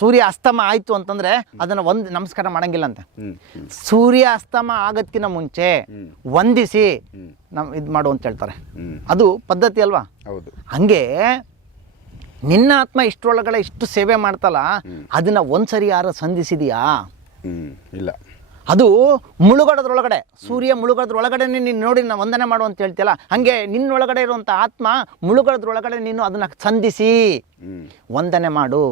ಸೂರ್ಯ asthma ಆಯ್ತು ಅಂತಂದ್ರೆ ಅದನ್ನ ಒಂದು ನಮಸ್ಕಾರ ಮಾಡಂಗಿಲ್ಲ ಅಂತ ಸೂರ್ಯ ಅಸ್ತಮ ಆಗತ್ತಿನ ಮುಂಚೆ ವಂದಿಸಿ ನಮ್ ಇದು ಮಾಡು ಅಂತ ಹೇಳ್ತಾರೆ. ಅದು ಪದ್ಧತಿ ಅಲ್ವಾ? ಹೌದು. ಹಂಗೆ ನಿನ್ನ ಆತ್ಮ ಇಷ್ಟರೊಳಗಡೆ ಇಷ್ಟು ಸೇವೆ ಮಾಡ್ತಲ್ಲ ಅದನ್ನು ಒಂದ್ಸರಿ ಯಾರು ಸಂಧಿಸಿದೀಯಾ? ಇಲ್ಲ. ಅದು ಮುಳುಗಡದ್ರೊಳಗಡೆ ಸೂರ್ಯ ಮುಳುಗಡದ್ರೊಳಗಡೆ ನೀನು ನೋಡಿ ನಾನು ವಂದನೆ ಮಾಡು ಅಂತ ಹೇಳ್ತಿಯಲ್ಲ ಹಂಗೆ ನಿನ್ನೊಳಗಡೆ ಇರುವಂಥ ಆತ್ಮ ಮುಳುಗಡದ್ರೊಳಗಡೆ ನೀನು ಅದನ್ನ ಸಂಧಿಸಿ. ವಂದನೆ ಮಾಡು.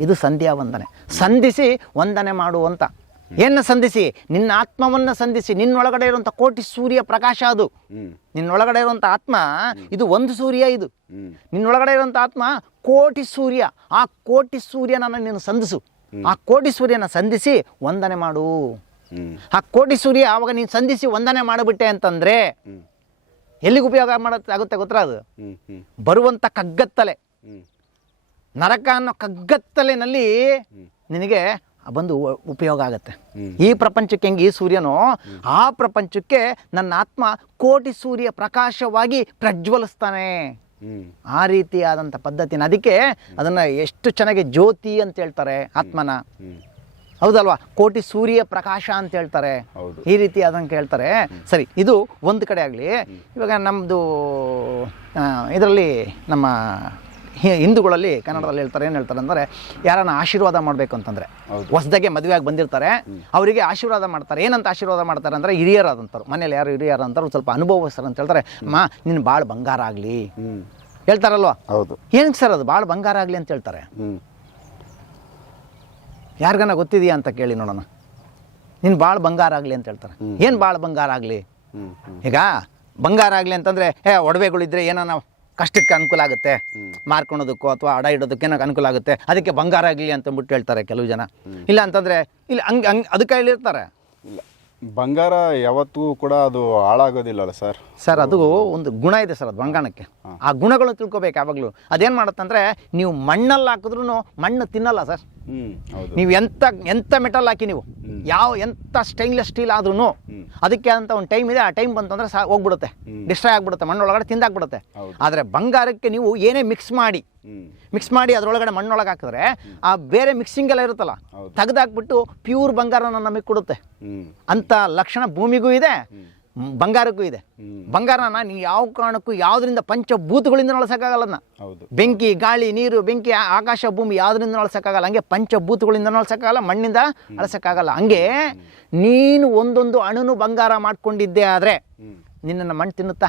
ಇದು ಸಂಧ್ಯಾ ವಂದನೆ. ಸಂಧಿಸಿ ವಂದನೆ ಮಾಡು ಅಂತ. ಏನ ಸಂಧಿಸಿ? ನಿನ್ನ ಆತ್ಮವನ್ನ ಸಂಧಿಸಿ. ನಿನ್ನೊಳಗಡೆ ಇರುವಂಥ ಕೋಟಿ ಸೂರ್ಯ ಪ್ರಕಾಶ ಅದು. ನಿನ್ನೊಳಗಡೆ ಇರುವಂಥ ಆತ್ಮ ಇದು ಒಂದು ಸೂರ್ಯ ಇದು. ನಿನ್ನೊಳಗಡೆ ಇರುವಂಥ ಆತ್ಮ ಕೋಟಿ ಸೂರ್ಯ. ಆ ಕೋಟಿ ಸೂರ್ಯನನ್ನು ನೀನು ಸಂಧಿಸು. ಆ ಕೋಟಿ ಸೂರ್ಯನ ಸಂಧಿಸಿ ವಂದನೆ ಮಾಡು. ಆ ಕೋಟಿ ಸೂರ್ಯ ಆವಾಗ ನೀನು ಸಂಧಿಸಿ ವಂದನೆ ಮಾಡಿಬಿಟ್ಟೆ ಅಂತಂದ್ರೆ ಎಲ್ಲಿಗೆ ಉಪಯೋಗ ಮಾಡುತ್ತೆ ಆಗುತ್ತೆ ಗೊತ್ತಾ ಅದು? ಬರುವಂಥ ಕಗ್ಗತ್ತಲೆ. ನರಕ ಅನ್ನೋ ಕಗ್ಗತ್ತಲೆನಲ್ಲಿ ನಿನಗೆ ಬಂದು ಉಪಯೋಗ ಆಗುತ್ತೆ. ಈ ಪ್ರಪಂಚಕ್ಕೆ ಹೆಂಗೆ ಈ ಸೂರ್ಯನೋ ಆ ಪ್ರಪಂಚಕ್ಕೆ ನನ್ನ ಆತ್ಮ ಕೋಟಿ ಸೂರ್ಯ ಪ್ರಕಾಶವಾಗಿ ಪ್ರಜ್ವಲಿಸ್ತಾನೆ. ಆ ರೀತಿಯಾದಂಥ ಪದ್ಧತಿನ. ಅದಕ್ಕೆ ಅದನ್ನು ಎಷ್ಟು ಚೆನ್ನಾಗಿ ಜ್ಯೋತಿ ಅಂತ ಹೇಳ್ತಾರೆ ಆತ್ಮನ. ಹೌದಲ್ವಾ? ಕೋಟಿ ಸೂರ್ಯ ಪ್ರಕಾಶ ಅಂತ ಹೇಳ್ತಾರೆ. ಈ ರೀತಿ ಆದಂಗೆ ಹೇಳ್ತಾರೆ. ಸರಿ ಇದು ಒಂದು ಕಡೆ ಆಗಲಿ. ಇವಾಗ ನಮ್ಮದು ಇದರಲ್ಲಿ ನಮ್ಮ ಹಿಂದೂಗಳಲ್ಲಿ ಕನ್ನಡದಲ್ಲಿ ಹೇಳ್ತಾರೆ ಏನು ಹೇಳ್ತಾರೆ ಅಂದರೆ ಯಾರನ್ನ ಆಶೀರ್ವಾದ ಮಾಡಬೇಕು ಅಂತಂದರೆ. ಹೊಸದಾಗೆ ಮದುವೆಯಾಗಿ ಬಂದಿರ್ತಾರೆ ಅವರಿಗೆ ಆಶೀರ್ವಾದ ಮಾಡ್ತಾರೆ. ಏನಂತ ಆಶೀರ್ವಾದ ಮಾಡ್ತಾರೆ ಅಂದರೆ ಹಿರಿಯರಾದಂಥವ್ರು ಮನೇಲಿ ಯಾರು ಹಿರಿಯರು ಅಂತಾರೆ ಸ್ವಲ್ಪ ಅನುಭವಸ್ಥರು ಅಂತ ಹೇಳ್ತಾರೆ ಮಾ ನಿನ್ನ ಭಾಳ ಬಂಗಾರ ಆಗಲಿ. ಹೇಳ್ತಾರಲ್ವ? ಹೌದು. ಏನಕ್ಕೆ ಸರ್ ಅದು? ಭಾಳ ಬಂಗಾರ ಆಗಲಿ ಅಂತ ಹೇಳ್ತಾರೆ. ಯಾರಿಗಾನ ಗೊತ್ತಿದೆಯಾ ಅಂತ ಕೇಳಿ ನೋಡೋಣ. ನೀನು ಭಾಳ ಬಂಗಾರ ಆಗಲಿ ಅಂತ ಹೇಳ್ತಾರೆ. ಏನು ಭಾಳ ಬಂಗಾರ ಆಗಲಿ? ಈಗ ಬಂಗಾರ ಆಗಲಿ ಅಂತಂದರೆ ಏ ಒಡವೆಗಳಿದ್ರೆ ಏನೋ ನಾವು ಕಷ್ಟಕ್ಕೆ ಅನುಕೂಲ ಆಗುತ್ತೆ. ಮಾರ್ಕೊಳೋದಕ್ಕೋ ಅಥವಾ ಅಡ ಇಡೋದಕ್ಕೆ ಏನೋ ಅನುಕೂಲ ಆಗುತ್ತೆ. ಅದಕ್ಕೆ ಬಂಗಾರ ಆಗಲಿ ಅಂತಂದ್ಬಿಟ್ಟು ಹೇಳ್ತಾರೆ ಕೆಲವು ಜನ. ಇಲ್ಲ ಅಂತಂದರೆ ಇಲ್ಲ ಹಂಗೆ ಹಂಗೆ ಅದಕ್ಕೆ ಹೇಳಿರ್ತಾರೆ. ಇಲ್ಲ. ಬಂಗಾರ ಯಾವತ್ತೂ ಕೂಡ ಅದು ಹಾಳಾಗೋದಿಲ್ಲಲ್ಲ ಸರ್. ಸರ್ ಅದು ಒಂದು ಗುಣ ಇದೆ ಸರ್ ಅದು ಬಂಗಾರಕ್ಕೆ ಆ ಗುಣಗಳು ತಿಳ್ಕೊಬೇಕು ಯಾವಾಗಲೂ. ಅದೇನು ಮಾಡುತ್ತಂದರೆ ನೀವು ಮಣ್ಣಲ್ಲಿ ಹಾಕಿದ್ರೂ ಮಣ್ಣು ತಿನ್ನಲ್ಲ ಸರ್. ನೀವು ಎಂತ ಎಂತ ಮೆಟಲ್ ಹಾಕಿ ನೀವು ಯಾವ ಎಂತ ಸ್ಟೈನ್ಲೆಸ್ ಸ್ಟೀಲ್ ಆದ್ರೂ. ಅದಕ್ಕೆ ಅಂತ ಒಂದು ಟೈಮ್ ಇದೆ ಆ ಟೈಮ್ ಬಂತಂದ್ರೆ ಸಾ ಹೋಗ್ಬಿಡುತ್ತೆ. ಡಿಸ್ಟ್ರಾಯ್ ಆಗ್ಬಿಡುತ್ತೆ ಮಣ್ಣೊಳಗಡೆ ತಿಂದಾಕ್ಬಿಡುತ್ತೆ. ಆದರೆ ಬಂಗಾರಕ್ಕೆ ನೀವು ಏನೇ ಮಿಕ್ಸ್ ಮಾಡಿ ಮಿಕ್ಸ್ ಮಾಡಿ ಅದರೊಳಗಡೆ ಮಣ್ಣೊಳಗೆ ಹಾಕಿದ್ರೆ ಆ ಬೇರೆ ಮಿಕ್ಸಿಂಗ್ ಎಲ್ಲ ಇರುತ್ತಲ್ಲ. ತೆಗೆದಾಕ್ಬಿಟ್ಟು ಪ್ಯೂರ್ ಬಂಗಾರನ ನಮಗೆ ಕೊಡುತ್ತೆ. ಅಂತ ಲಕ್ಷಣ ಭೂಮಿಗೂ ಇದೆ. ಬಂಗಾರಕ್ಕೂ ಇದೆ. ಬಂಗಾರನ ನೀವು ಯಾವ ಕಾರಣಕ್ಕೂ ಯಾವುದರಿಂದ ಪಂಚಭೂತಗಳಿಂದ ನಳಸಕ್ಕಾಗಲ್ಲ ಹೌದು. ಬೆಂಕಿ ಗಾಳಿ ನೀರು ಬೆಂಕಿ ಆಕಾಶ ಭೂಮಿ ಯಾವುದರಿಂದ ನಳಸಕ್ಕಾಗಲ್ಲ ಹಂಗೆ ಪಂಚಭೂತಗಳಿಂದ ನಳಸಕ್ಕಾಗಲ್ಲ ಮಣ್ಣಿಂದ ಅಳಸಕ್ಕಾಗಲ್ಲ ಹಂಗೆ ನೀನು ಒಂದೊಂದು ಅಣುನು ಬಂಗಾರ ಮಾಡ್ಕೊಂಡಿದ್ದೆ ಆದರೆ ನಿನ್ನನ್ನು ಮಣ್ಣು ತಿನ್ನುತ್ತಾ?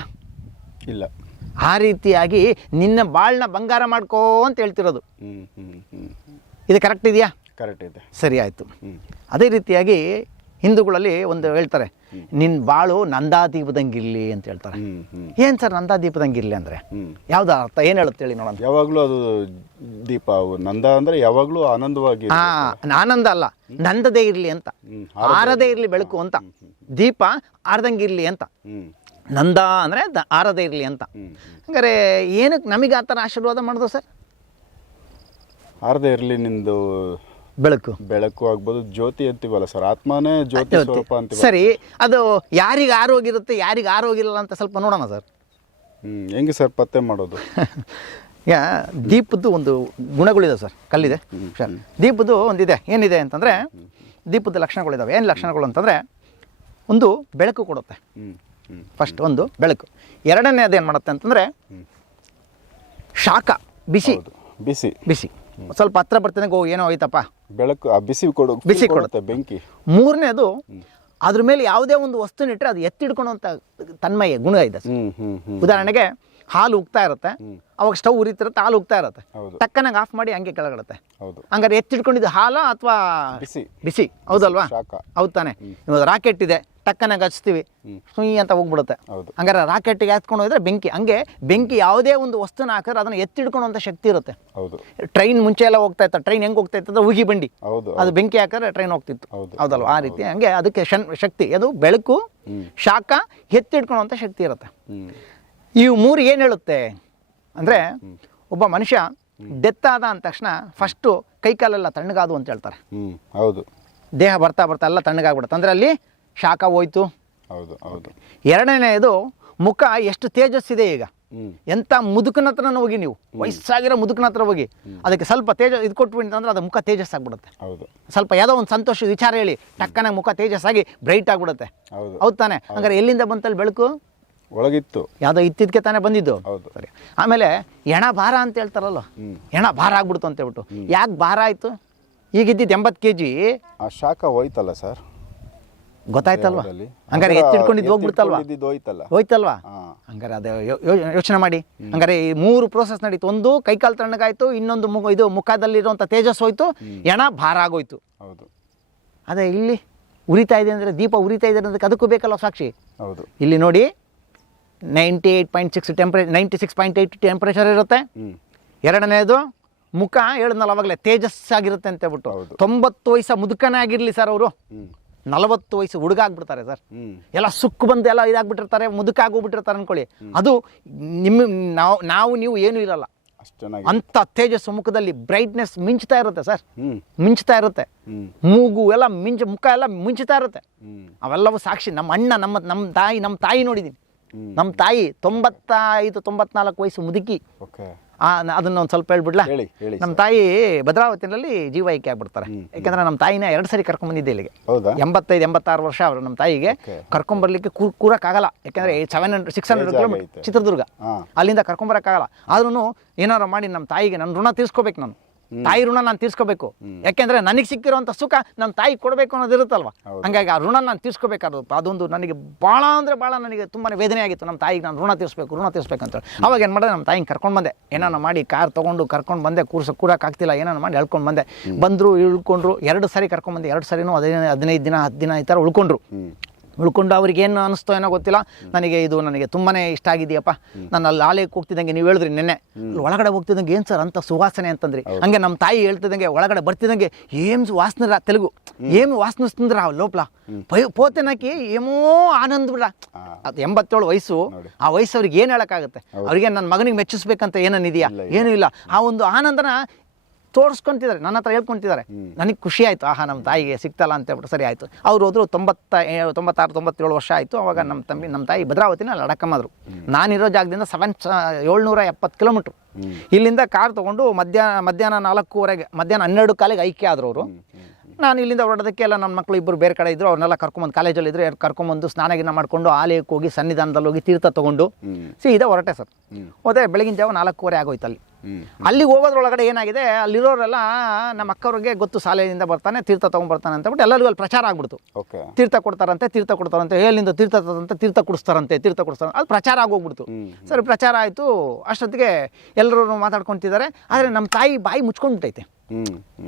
ಇಲ್ಲ. ಆ ರೀತಿಯಾಗಿ ನಿನ್ನ ಬಾಳನ್ನ ಬಂಗಾರ ಮಾಡ್ಕೋ ಅಂತ ಹೇಳ್ತಿರೋದು. ಇದು ಕರೆಕ್ಟ್ ಇದೆಯಾ? ಕರೆಕ್ಟ್ ಇದೆ. ಸರಿ ಆಯಿತು. ಅದೇ ರೀತಿಯಾಗಿ ಹಿಂದೂಗಳಲ್ಲಿ ಒಂದು ಹೇಳ್ತಾರೆ ನಿನ್ನ ಬಾಳು ನಂದಾದೀಪದಂಗಿರಲಿ ಅಂತ ಹೇಳ್ತಾರೆ. ಏನ್ ಹ್ಮ್. ಏನು ಸರ್ ನಂದಾದೀಪದಂಗಿರಲಿ ಅಂದರೆ? ಯಾವ್ದು ಅರ್ಥ? ಏನು ಹೇಳುತ್ತೆ ಹೇಳಿ ನೋಡೋಣ. ಯಾವಾಗ್ಲೂ ಅದು ದೀಪ ನಂದ ಅಂದ್ರೆ ಯಾವಾಗ್ಲೂ ಆನಂದವಾಗಿ ಆ ಆನಂದ ಅಲ್ಲ ನಂದದೇ ಇರಲಿ ಅಂತ. ಆರದೇ ಇರಲಿ. ಬೆಳಕು ಅಂತ. ದೀಪ ಆರ್ದಂಗಿರ್ಲಿ ಅಂತ. ನಂದ ಅಂದರೆ ಆರದೇ ಇರಲಿ ಅಂತ. ಹಂಗಾರೆ ಏನಕ್ಕೆ ನಮಗೆ ಆ ಥರ ಆಶೀರ್ವಾದ ಮಾಡಿದ್ರು ಸರ್? ಆರದೇ ಇರ್ಲಿ ನಿಂದು ಬೆಳಕು. ಬೆಳಕು ಆಗ್ಬೋದು ಜ್ಯೋತಿ ಅಂತೀವಲ್ಲ ಸರ್? ಆತ್ಮನೇ ಜ್ಯೋತಿ ಸ್ವರೂಪ ಅಂತ ಸರಿ ಅದು ಯಾರಿಗೆ ಆರೋಗಿರುತ್ತೆ ಯಾರಿಗೆ ಆರೋಗಿರಲ್ಲ ಅಂತ ಸ್ವಲ್ಪ ನೋಡೋಣ ಸರ್. ಹ್ಮ್ ಹೆಂಗೆ ಸರ್ ಪತ್ತೆ ಮಾಡೋದು? ಈಗ ದೀಪದ್ದು ಒಂದು ಗುಣಗಳಿದೆ ಸರ್ ಕಲ್ಲಿದೆ. ಸರ್ ದೀಪದ್ದು ಒಂದಿದೆ ಏನಿದೆ ಅಂತಂದರೆ ದೀಪದ ಲಕ್ಷಣಗಳಿದ್ದಾವೆ ಏನು ಲಕ್ಷಣಗಳು ಅಂತಂದರೆ ಒಂದು ಬೆಳಕು ಕೊಡುತ್ತೆ. ಫಸ್ಟ್ ಒಂದು ಬೆಳಕು. ಎರಡನೇದು ಏನು ಮಾಡುತ್ತೆ ಅಂತಂದರೆ. ಶಾಖ ಬಿಸಿ. ಬಿಸಿ. ಬಿಸಿ. ಸ್ವಲ್ಪ ಹತ್ರ ಬರ್ತಾನೆ ಗೋ ಏನೋ ಹೋಯ್ತಪ್ಪ. ಬೆಳಕು ಆ ಬಿಸಿ ಕೊಡು ಬಿಸಿ ಕೊಡುತ್ತೆ ಬೆಂಕಿ. ಮೂರನೇದು ಅದ್ರ ಮೇಲೆ ಯಾವುದೇ ಒಂದು ವಸ್ತುನಿಟ್ಟರೆ ಅದು ಎತ್ತಿಡ್ಕೊಳ್ಳುವಂಥ ತನ್ಮಯ ಗುಣ ಇದೆ ಉದಾಹರಣೆಗೆ ಹಾಲು ಉಗ್ತಾ ಇರುತ್ತೆ. ಅವಾಗ ಸ್ಟವ್ ಉರಿತಿರುತ್ತೆ ಹಾಲು ಉಗ್ತಾ ಇರುತ್ತೆ. ಟಕ್ಕನಾಗ ಆಫ್ ಮಾಡಿ ಹಂಗೆ ಕೆಳಗಡತ್ತೆ. ಹಂಗಾರೆ ಎತ್ತಿಡ್ಕೊಂಡಿದ್ದು ಹಾಲ ಅಥವಾ ಬಿಸಿ. ಬಿಸಿ. ಹೌದಲ್ವಾ? ಹೌದು ತಾನೆ. ಇವಾಗ ರಾಕೆಟ್ ಇದೆ. ಟಕ್ಕನಾಗ ಹಚ್ತೀವಿ. ಸುಯಿ ಅಂತ ಹೋಗ್ಬಿಡುತ್ತೆ. ಹಂಗಾರೆ ರಾಕೆಟ್ಗೆ ಹತ್ಕೊಂಡು ಹೋದ್ರೆ ಬೆಂಕಿ ಹಂಗೆ ಬೆಂಕಿ ಯಾವುದೇ ಒಂದು ವಸ್ತುನ ಹಾಕಿದ್ರೆ ಅದನ್ನ ಎತ್ತಿಡ್ಕೊಳ್ಳುವಂಥ ಶಕ್ತಿ ಇರುತ್ತೆ. ಟ್ರೈನ್ ಮುಂಚೆ ಎಲ್ಲ ಹೋಗ್ತಾ ಇತ್ತು. ಟ್ರೈನ್ ಹೆಂಗೆ ಹೋಗ್ತಾ ಇತ್ತು ಅಂದ್ರೆ ಉಗಿ ಬಂಡಿ. ಅದು ಬೆಂಕಿ ಹಾಕಿದ್ರೆ ಟ್ರೈನ್ ಹೋಗ್ತಿತ್ತು. ಹೌದಲ್ವ? ಆ ರೀತಿ ಹಂಗೆ ಅದಕ್ಕೆ ಶನ್ ಶಕ್ತಿ ಅದು ಬೆಳಕು ಶಾಖ ಎತ್ತಿಡ್ಕೊಳ್ಳುವಂಥ ಶಕ್ತಿ ಇರುತ್ತೆ. ಇವು ಮೂರು ಏನು ಹೇಳುತ್ತೆ ಅಂದರೆ ಒಬ್ಬ ಮನುಷ್ಯ ಡೆತ್ ಆದ ಅಂದ ತಕ್ಷಣ ಫಸ್ಟು ಕೈಕಾಲೆಲ್ಲ ತಣ್ಣಗಾದು ಅಂತ ಹೇಳ್ತಾರೆ. ಹೌದು. ದೇಹ ಬರ್ತಾ ಬರ್ತಾ ಎಲ್ಲ ತಣ್ಣಗಾಗ್ಬಿಡುತ್ತೆ. ಅಂದರೆ ಅಲ್ಲಿ ಶಾಖ ಹೋಯ್ತು. ಹೌದು ಹೌದು. ಎರಡನೇದು ಮುಖ ಎಷ್ಟು ತೇಜಸ್ಸಿದೆ ಈಗ. ಎಂಥ ಮುದುಕನ ಹತ್ರನೂ ಹೋಗಿ ನೀವು. ವಯಸ್ಸಾಗಿರೋ ಮುದುಕನ ಹತ್ರ ಹೋಗಿ. ಅದಕ್ಕೆ ಸ್ವಲ್ಪ ತೇಜ ಇದು ಕೊಟ್ಬಿಟ್ಟು ಅಂದ್ರೆ ಅದು ಮುಖ ತೇಜಸ್ ಆಗ್ಬಿಡುತ್ತೆ. ಹೌದು. ಸ್ವಲ್ಪ ಯಾವುದೋ ಒಂದು ಸಂತೋಷದ ವಿಚಾರ ಹೇಳಿ. ಟಕ್ಕನಾಗಿ ಮುಖ ತೇಜಸ್ಸಾಗಿ ಬ್ರೈಟ್ ಆಗ್ಬಿಡುತ್ತೆ. ಹೌದು. ತಾನೆ ಹಂಗಾರೆ ಎಲ್ಲಿಂದ ಬಂತಲ್ಲಿ ಬೆಳಕು? ಒಳಗಿತ್ತು. ಯಾವುದೋ ಇತ್ತಿದ್ಕೆ ತಾನೇ ಬಂದಿದ್ದು. ಹೌದು. ಸರಿ. ಆಮೇಲೆ ಎಣ ಭಾರ ಅಂತ ಹೇಳ್ತಾರಲ್ಲ. ಹೆಣ ಎಣ ಭಾರ ಆಗ್ಬಿಡ್ತು ಅಂತ ಹೇಳ್ಬಿಟ್ಟು. ಯಾಕೆ ಭಾರ ಆಯಿತು? ಈಗಿದ್ದಿದ್ದು ಎಂಬತ್ತು ಕೆ ಜಿ ಆ ಶಾಖ ಹೋಯ್ತಲ್ಲ ಸರ್. ಗೊತ್ತಾಯ್ತಲ್ವಾ? ಹಂಗಾರೆ ಎತ್ತಿಡ್ಕೊಂಡಿದ್ದು ಹೋಗ್ಬಿಡ್ತಲ್ವಾ ಎತ್ತಿಟ್ಕೊಂಡಿದ್ದು ಹೋಯ್ತಲ್ಲ. ಹೋಯ್ತಲ್ವಾ? ಹಂಗಾರೆ ಅದೇ ಯೋಚನೆ ಮಾಡಿ. ಹಂಗಾರೆ ಈ ಮೂರು ಪ್ರೋಸೆಸ್ ನಡೀತು. ಒಂದು ಕೈಕಾಲು ತಣ್ಣಗಾಯ್ತು ಇನ್ನೊಂದು ಮುಖ ಇದು ಮುಖದಲ್ಲಿರುವಂಥ ತೇಜಸ್ ಹೋಯ್ತು ಎಣ ಭಾರ ಆಗೋಯ್ತು. ಹೌದು. ಅದೇ ಇಲ್ಲಿ ಉರಿತಾ ಇದೆ ಅಂದರೆ ದೀಪ ಉರಿತಾ ಇದೆ ಅನ್ನೋದಕ್ಕೆ ಅದಕ್ಕೂ ಬೇಕಲ್ಲ ಸಾಕ್ಷಿ? ಹೌದು. ಇಲ್ಲಿ ನೋಡಿ ninety eight point six ಟೆಂಪ್ರೇ ninety six point eight temperature ಇರುತ್ತೆ ಎರಡನೇದು ಮುಖ ಹೇಳಿದ್ನಲ್ಲ ಅವಾಗಲೇ ತೇಜಸ್ಸಾಗಿರುತ್ತೆ ಅಂತ ಹೇಳ್ಬಿಟ್ಟು. ತೊಂಬತ್ತು ವಯಸ್ಸ ಮುದುಕನೇ ಆಗಿರಲಿ ಸರ್ ಅವರು. ನಲವತ್ತು ವಯಸ್ಸು ಹುಡುಗ ಆಗ್ಬಿಡ್ತಾರೆ ಸರ್. ಎಲ್ಲ ಸುಕ್ಕು ಬಂದು ಎಲ್ಲ ಇದಾಗ್ಬಿಟ್ಟಿರ್ತಾರೆ ಮುದುಕ ಆಗೋಗ್ಬಿಟ್ಟಿರ್ತಾರೆ ಅನ್ಕೊಳ್ಳಿ. ಅದು ನಿಮ್ಮ ನಾವು ನಾವು ನೀವು ಏನೂ ಇರಲ್ಲ. ಅಂತ ತೇಜಸ್ಸು ಮುಖದಲ್ಲಿ ಬ್ರೈಟ್ನೆಸ್ ಮಿಂಚ್ತಾ ಇರುತ್ತೆ ಸರ್. ಮಿಂಚ್ತಾ ಇರುತ್ತೆ. ಮೂಗು ಎಲ್ಲ ಮಿಂಚು ಮುಖ ಎಲ್ಲ ಮಿಂಚ್ತಾ ಇರುತ್ತೆ. ಅವೆಲ್ಲವೂ ಸಾಕ್ಷಿ ನಮ್ಮ ಅಣ್ಣ ನಮ್ಮ ನಮ್ಮ ತಾಯಿ ನಮ್ಮ ತಾಯಿ ನೋಡಿದ್ದೀನಿ. ನಮ್ಮ ತಾಯಿ ತೊಂಬತ್ತೈದು ತೊಂಬತ್ನಾಲ್ಕು ವಯಸ್ಸು ಮುದುಕಿ. ಅದನ್ನ ಒಂದು ಸ್ವಲ್ಪ ಹೇಳ್ಬಿಡ್ಲಾ? ಹೇಳಿ ಹೇಳಿ ನಮ್ಮ ತಾಯಿ ಭದ್ರಾವತಿನಲ್ಲಿ ಜೀವೈಕ್ಯ ಆಗ್ಬಿಡ್ತಾರೆ. ಯಾಕಂದ್ರೆ ನಮ್ಮ ತಾಯಿನ ಎರಡು ಸರಿ ಕರ್ಕೊಂಡ್ಬಂದಿದ್ದೆ ಇಲ್ಲಿಗೆ ಹೌದಾ? ಎಂಬತ್ತೈದು ಎಂಬತ್ತಾರು ವರ್ಷ ಅವರು ನಮ್ಮ ತಾಯಿಗೆ ಕರ್ಕೊಂಡ್ ಬರ್ಲಿಕ್ಕೆ ಕೂರ್ ಕೂರಕ್ಕಾಗಲ್ಲ. ಯಾಕಂದ್ರೆ seven hundred six hundred kilometre Chitradurga. ಅಲ್ಲಿಂದ ಕರ್ಕೊಂಡ್ ಅಲ್ಲಿಂದ ಆಗಲ್ಲ ಆದ್ರೂ ಏನಾರು ಮಾಡಿ ನಮ್ಮ ತಾಯಿಗೆ ನನ್ನ ಋಣ ತೀರ್ಸ್ಕೋಬೇಕು ನಾನು. ತಾಯಿ ಋಣ ನಾನು ತೀರ್ಸ್ಕೋಬೇಕು. ಯಾಕೆಂದ್ರೆ ನನಗೆ ಸಿಕ್ಕಿರುವಂಥ ಸುಖ ನಮ್ಮ ತಾಯಿ ಕೊಡಬೇಕು ಅನ್ನೋದು ಇರುತ್ತಲ್ವ. ಹಂಗಾಗಿ ಆ ಋಣ ನಾನು ತೀರ್ಸ್ಕೋಬೇಕಾದ್ರು ಅದೊಂದು ನನಗೆ ಭಾಳ ಅಂದ್ರೆ ಭಾಳ ನನಗೆ ತುಂಬಾ ವೇದನೆ ಆಗಿತ್ತು. ನಮ್ಮ ತಾಯಿಗೆ ನಾನು ಋಣ ತೀರ್ಸ್ಬೇಕು ಋಣ ತೀರಿಸ್ಬೇಕು ಅಂತ ಹೇಳಿ ಅವಾಗ ಏನು ಮಾಡಿದೆ? ನಮ್ಮ ತಾಯಿಗೆ ಕರ್ಕೊಂಡು ಬಂದೆ. ಏನಾನ ಮಾಡಿ ಕಾರ್ ತಗೊಂಡು ಕರ್ಕೊಂಡು ಬಂದೆ. ಕೂರ್ಸ ಕೂರಕ್ಕಾಗ್ತಿಲ್ಲ ಏನಾನ ಮಾಡಿ ಎಳ್ಕೊಂಡು ಬಂದೆ. ಬಂದರು ಇಳ್ಕೊಂಡ್ರು. ಎರಡು ಸಾರಿ ಕರ್ಕೊಂಡು ಬಂದೆ. ಎರಡು ಸಾರಿನೂ ಹದಿನೈದು ಹದಿನೈದು ದಿನ ಹತ್ತು ದಿನ ಈ ಥರ ಉಳ್ಕೊಂಡ್ರು. ಉಳ್ಕೊಂಡು ಅವ್ರಿಗೆ ಏನು ಅನಿಸ್ತೋ ಏನೋ ಗೊತ್ತಿಲ್ಲ. ನನಗೆ ಇದು ನನಗೆ ತುಂಬಾ ಇಷ್ಟ ಆಗಿದೆಯಪ್ಪ. ನಾನು ಅಲ್ಲಿ ಆಲಯಕ್ಕೆ ಹೋಗ್ತಿದ್ದಂಗೆ ನೀವು ಹೇಳಿದ್ರಿ ನಿನ್ನೆ. ಒಳಗಡೆ ಹೋಗ್ತಿದ್ದಂಗೆ ಏನು ಸರ್ ಅಂತ ಸುವಾಸನೆ ಅಂತಂದ್ರಿ. ಹಂಗೆ ನಮ್ಮ ತಾಯಿ ಹೇಳ್ತಿದ್ದಂಗೆ ಒಳಗಡೆ ಬರ್ತಿದ್ದಂಗೆ ಏಮ್ಸ್ ವಾಸನೆ ರಾ ತೆಲುಗು. ಏಮ್ ವಾಸನಿಸ್ತಂದ್ರ ಆ ಲೋಪ್ಲ. ಪೈ ಪೋತೆನಕಿ ಏಮೋ ಆನಂದ್ ಬಿಡ. ಅದು ಎಂಬತ್ತೇಳು ವಯಸ್ಸು. ಆ ವಯಸ್ಸು ಅವ್ರಿಗೆ ಏನು ಹೇಳೋಕ್ಕಾಗುತ್ತೆ? ಅವ್ರಿಗೆ ನನ್ನ ಮಗನಿಗೆ ಮೆಚ್ಚಿಸ್ಬೇಕಂತ ಏನೇನಿದೆಯಾ ಇಲ್ಲ, ಏನೂ ಇಲ್ಲ. ಆ ಒಂದು ಆನಂದನ ತೋರಿಸ್ಕೊಂತಿದ್ದಾರೆ ನನ್ನ ಹತ್ರ ಹೇಳ್ಕೊಂತಿದ್ದಾರೆ. ನನಗೆ ಖುಷಿ ಆಯಿತು ಆಹಾ ನಮ್ಮ ತಾಯಿಗೆ ಸಿಗ್ತಲ್ಲ ಅಂತ ಹೇಳ್ಬಿಟ್ಟು ಸರಿ ಆಯಿತು. ಅವ್ರು ಹೋದ್ರು ತೊಂಬತ್ತ ತೊಂಬತ್ತಾರು ತೊಂಬತ್ತೇಳು ವರ್ಷ ಆಯಿತು ಅವಾಗ ನಮ್ಮ ತಂಬಿ ನಮ್ಮ ತಾಯಿ ಭದ್ರಾವತಿನ ಲಡಕಮ್ಮದ್ರು ನಾನಿರೋ ಜಾಗದಿಂದ ಸೆವೆನ್ ಏಳ್ನೂರ ಎಪ್ಪತ್ತು ಕಿಲೋಮೀಟ್ರ್. ಇಲ್ಲಿಂದ ಕಾರ್ ತೊಗೊಂಡು ಮಧ್ಯಾಹ್ನ ಮಧ್ಯಾಹ್ನ ನಾಲ್ಕೂವರೆಗೆ ಮಧ್ಯಾಹ್ನ ಹನ್ನೆರಡು ಕಾಲಿಗೆ ಐಕ್ಯ ಆದ್ರು ಅವರು. ನಾನು ಇಲ್ಲಿಂದ ಹೊರಡೋದಕ್ಕೆ ಎಲ್ಲ ನನ್ನ ಮಕ್ಕಳು ಇಬ್ಬರು ಬೇರೆ ಕಡೆ ಇದ್ರು ಅವ್ರನ್ನೆಲ್ಲ ಕರ್ಕೊಂಬಂದು ಕಾಲೇಜಲ್ಲಿ ಇದ್ರು ಎರಡು ಕರ್ಕೊಂಬಂದು ಸ್ನಾನ ಗಿನ ಮಾಡ್ಕೊಂಡು ಆಲಯಕ್ಕೆ ಹೋಗಿ ಸನ್ನಿಧಾನದಲ್ಲಿ ಹೋಗಿ ತೀರ್ಥ ತೊಗೊಂಡು ಸಿ ಸೀದಾ ಹೊರಟೆ ಸರ್. ಹೋದೆ ಬೆಳಗಿನ ಜಾವ ನಾಲ್ಕೂವರೆ ಆಗೋಯ್ತು ಅಲ್ಲಿ. ಅಲ್ಲಿಗೆ ಹೋಗೋದ್ರೊಳಗಡೆ ಏನಾಗಿದೆ ಅಲ್ಲಿರೋರೆಲ್ಲ ನಮ್ಮ ಅಕ್ಕವ್ರಿಗೆ ಗೊತ್ತು ಶಾಲೆಯಿಂದ ಬರ್ತಾನೆ ತೀರ್ಥ ತೊಗೊಂಡ್ಬರ್ತಾನೆ ಅಂತ ಬಿಟ್ಟು ಎಲ್ಲರಿಗೂ ಅಲ್ಲಿ ಪ್ರಚಾರ ಆಗ್ಬಿಡ್ತು. ಓಕೆ. ತೀರ್ಥ ಕೊಡ್ತಾರಂತೆ ತೀರ್ಥ ಕೊಡ್ತಾರಂತೆ ಎಲ್ಲಿಂದ ತೀರ್ಥ ತದಂತೆ ತೀರ್ಥ ಕುಡಿಸ್ತಾರಂತೆ ತೀರ್ಥ ಕುಡಿಸ್ತಾರೆ ಅದು ಪ್ರಚಾರ ಆಗೋಗ್ಬಿಡ್ತು. ಸರಿ ಪ್ರಚಾರ ಆಯಿತು ಅಷ್ಟೊತ್ತಿಗೆ ಎಲ್ಲರೂ ಮಾತಾಡ್ಕೊತಿದ್ದಾರೆ. ಆದರೆ ನಮ್ಮ ತಾಯಿ ಬಾಯಿ ಮುಚ್ಕೊಂಡ್ಬಿಟ್ಟೈತೆ.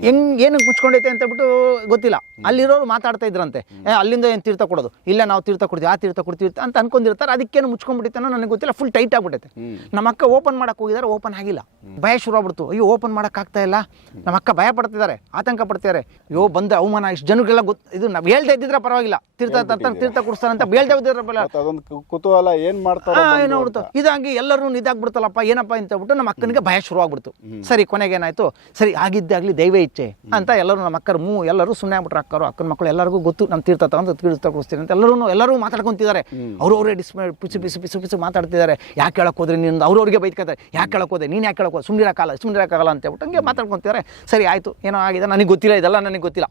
ಹೆಂಗ್ ಏನಕ್ಕೆ ಮುಚ್ಕೊಂಡೈತೆ ಅಂತ ಬಿಟ್ಟು ಗೊತ್ತಿಲ್ಲ. ಅಲ್ಲಿರೋರು ಮಾತಾಡ್ತಾ ಇದ್ರಂತೆ. ಅಲ್ಲಿಂದ ಏನು ತೀರ್ಥ ಕೊಡೋದು? ಇಲ್ಲ ನಾವು ತೀರ್ಥ ಕೊಡ್ತೀವಿ ಆ ತೀರ್ಥ ಕೊಡ್ತೀವಿ ಅಂತ ಅನ್ಕೊಂಡಿರ್ತಾರೆ. ಅದಕ್ಕೇನು ಮುಚ್ಕೊಂಡ್ಬಿಟ್ಟಿತ್ತೋ ನನಗೆ ಗೊತ್ತಿಲ್ಲ. ಫುಲ್ ಟೈಟ್ ಆಗ್ಬಿಟ್ಟೈತೆ. ನಮ್ಮ ಅಕ್ಕ ಓಪನ್ ಮಾಡಕ್ಕೆ ಹೋಗಿದಾರೆ ಓಪನ್ ಆಗಿಲ್ಲ. ಭಯ ಶುರು ಆಗ್ಬಿಡ್ತು. ಅಯ್ಯೋ ಓಪನ್ ಆಗ್ತಾ ಇಲ್ಲ. ನಮ್ಮ ಅಕ್ಕ ಭಯ ಪಡ್ತಿದ್ದಾರೆ ಆತಂಕ ಪಡ್ತಿದ್ದಾರೆ. ಅಯ್ಯೋ ಬಂದ ಅವಮಾನ ಇಷ್ಟು ಜನಕ್ಕೆಲ್ಲ ಗೊತ್ತು ಇದು ನಾವು ಹೇಳ್ತಾ ಇದ್ದಿದ್ರೆ ಪರವಾಗಿಲ್ಲ. ತೀರ್ಥ ತರ್ತಾರೆ ತೀರ್ಥ ಕೊಡಿಸ್ತಾರೆ ಅಂತ ಹೇಳ್ತಾ ಇದ್ದಿದ್ರೆ ಕುತೂಹಲ ಏನ್ ಮಾಡ್ತಾರೋ ಏನೋ ಇದಾಗಿ ಎಲ್ಲರೂ ಇದಾಗ್ಬಿಡ್ತಲ್ಲಪ್ಪ ಏನಪ್ಪ ಅಂತ ಹೇಳ್ಬಿಟ್ಟು ನಮ್ಮ ಅಕ್ಕನಿಗೆ ಭಯ ಶುರು ಆಗ್ಬಿಡ್ತು. ಸರಿ ಕೊನೆಗೆ ಏನಾಯ್ತು ಸರಿ ಆಗಿದ್ದಾಗಲಿ ದೈವ ಇಚ್ಛೆ ಅಂತ ಎಲ್ಲರೂ ನಮ್ಮ ಅಕ್ಕರು ಮೂ ಎಲ್ಲರೂ ಸುಮ್ಮನೆ ಆಗ್ಬಿಟ್ರೆ ಅಕ್ಕರು ಅಕ್ಕನ ಮಕ್ಕಳು ಎಲ್ಲರಿಗೂ ಗೊತ್ತು ನಮ್ಮ ತೀರ್ಥ ತಗೊಂಡು ತೀರ್ಥ ಕೊಡಿಸ್ತೀನಿ ಅಂತ ಎಲ್ಲರೂ ಎಲ್ಲರೂ ಮಾತಾಡ್ಕೊಂತಿದ್ದಾರೆ. ಅವ್ರವರೇ ಡಿಸ್ ಪಿಸು ಪಿಸು ಪಿಸು ಪಿಸು ಮಾತಾಡ್ತಿದ್ದಾರೆ. ಯಾಕೆ ಹೇಳಕ್ಕೆ ಹೋದ್ರೆ ನೀನು? ಅವ್ರವ್ರಿಗೆ ಬೈತ್ಕೊತಾರೆ ಯಾಕೆ ಹೇಳಕ್ಕೆ ಹೋದೆ? ನೀನು ಯಾಕೆ ಹೇಳಕ್ಕೆ ಸುಮ್ಮನೆ ಕಾಲ ಸುಮ್ಮನೆ ಕಾಲ ಅಂತ ಹೇಳ್ಬಿಟ್ಟು ಹಂಗೆ ಮಾತಾಡ್ಕೊಂತಿದ್ದಾರೆ. ಸರಿ ಆಯಿತು. ಏನೋ ಆಗಿದೆ? ನನಗೆ ಗೊತ್ತಿಲ್ಲ ಇದೆಲ್ಲ ನನಗೆ ಗೊತ್ತಿಲ್ಲ.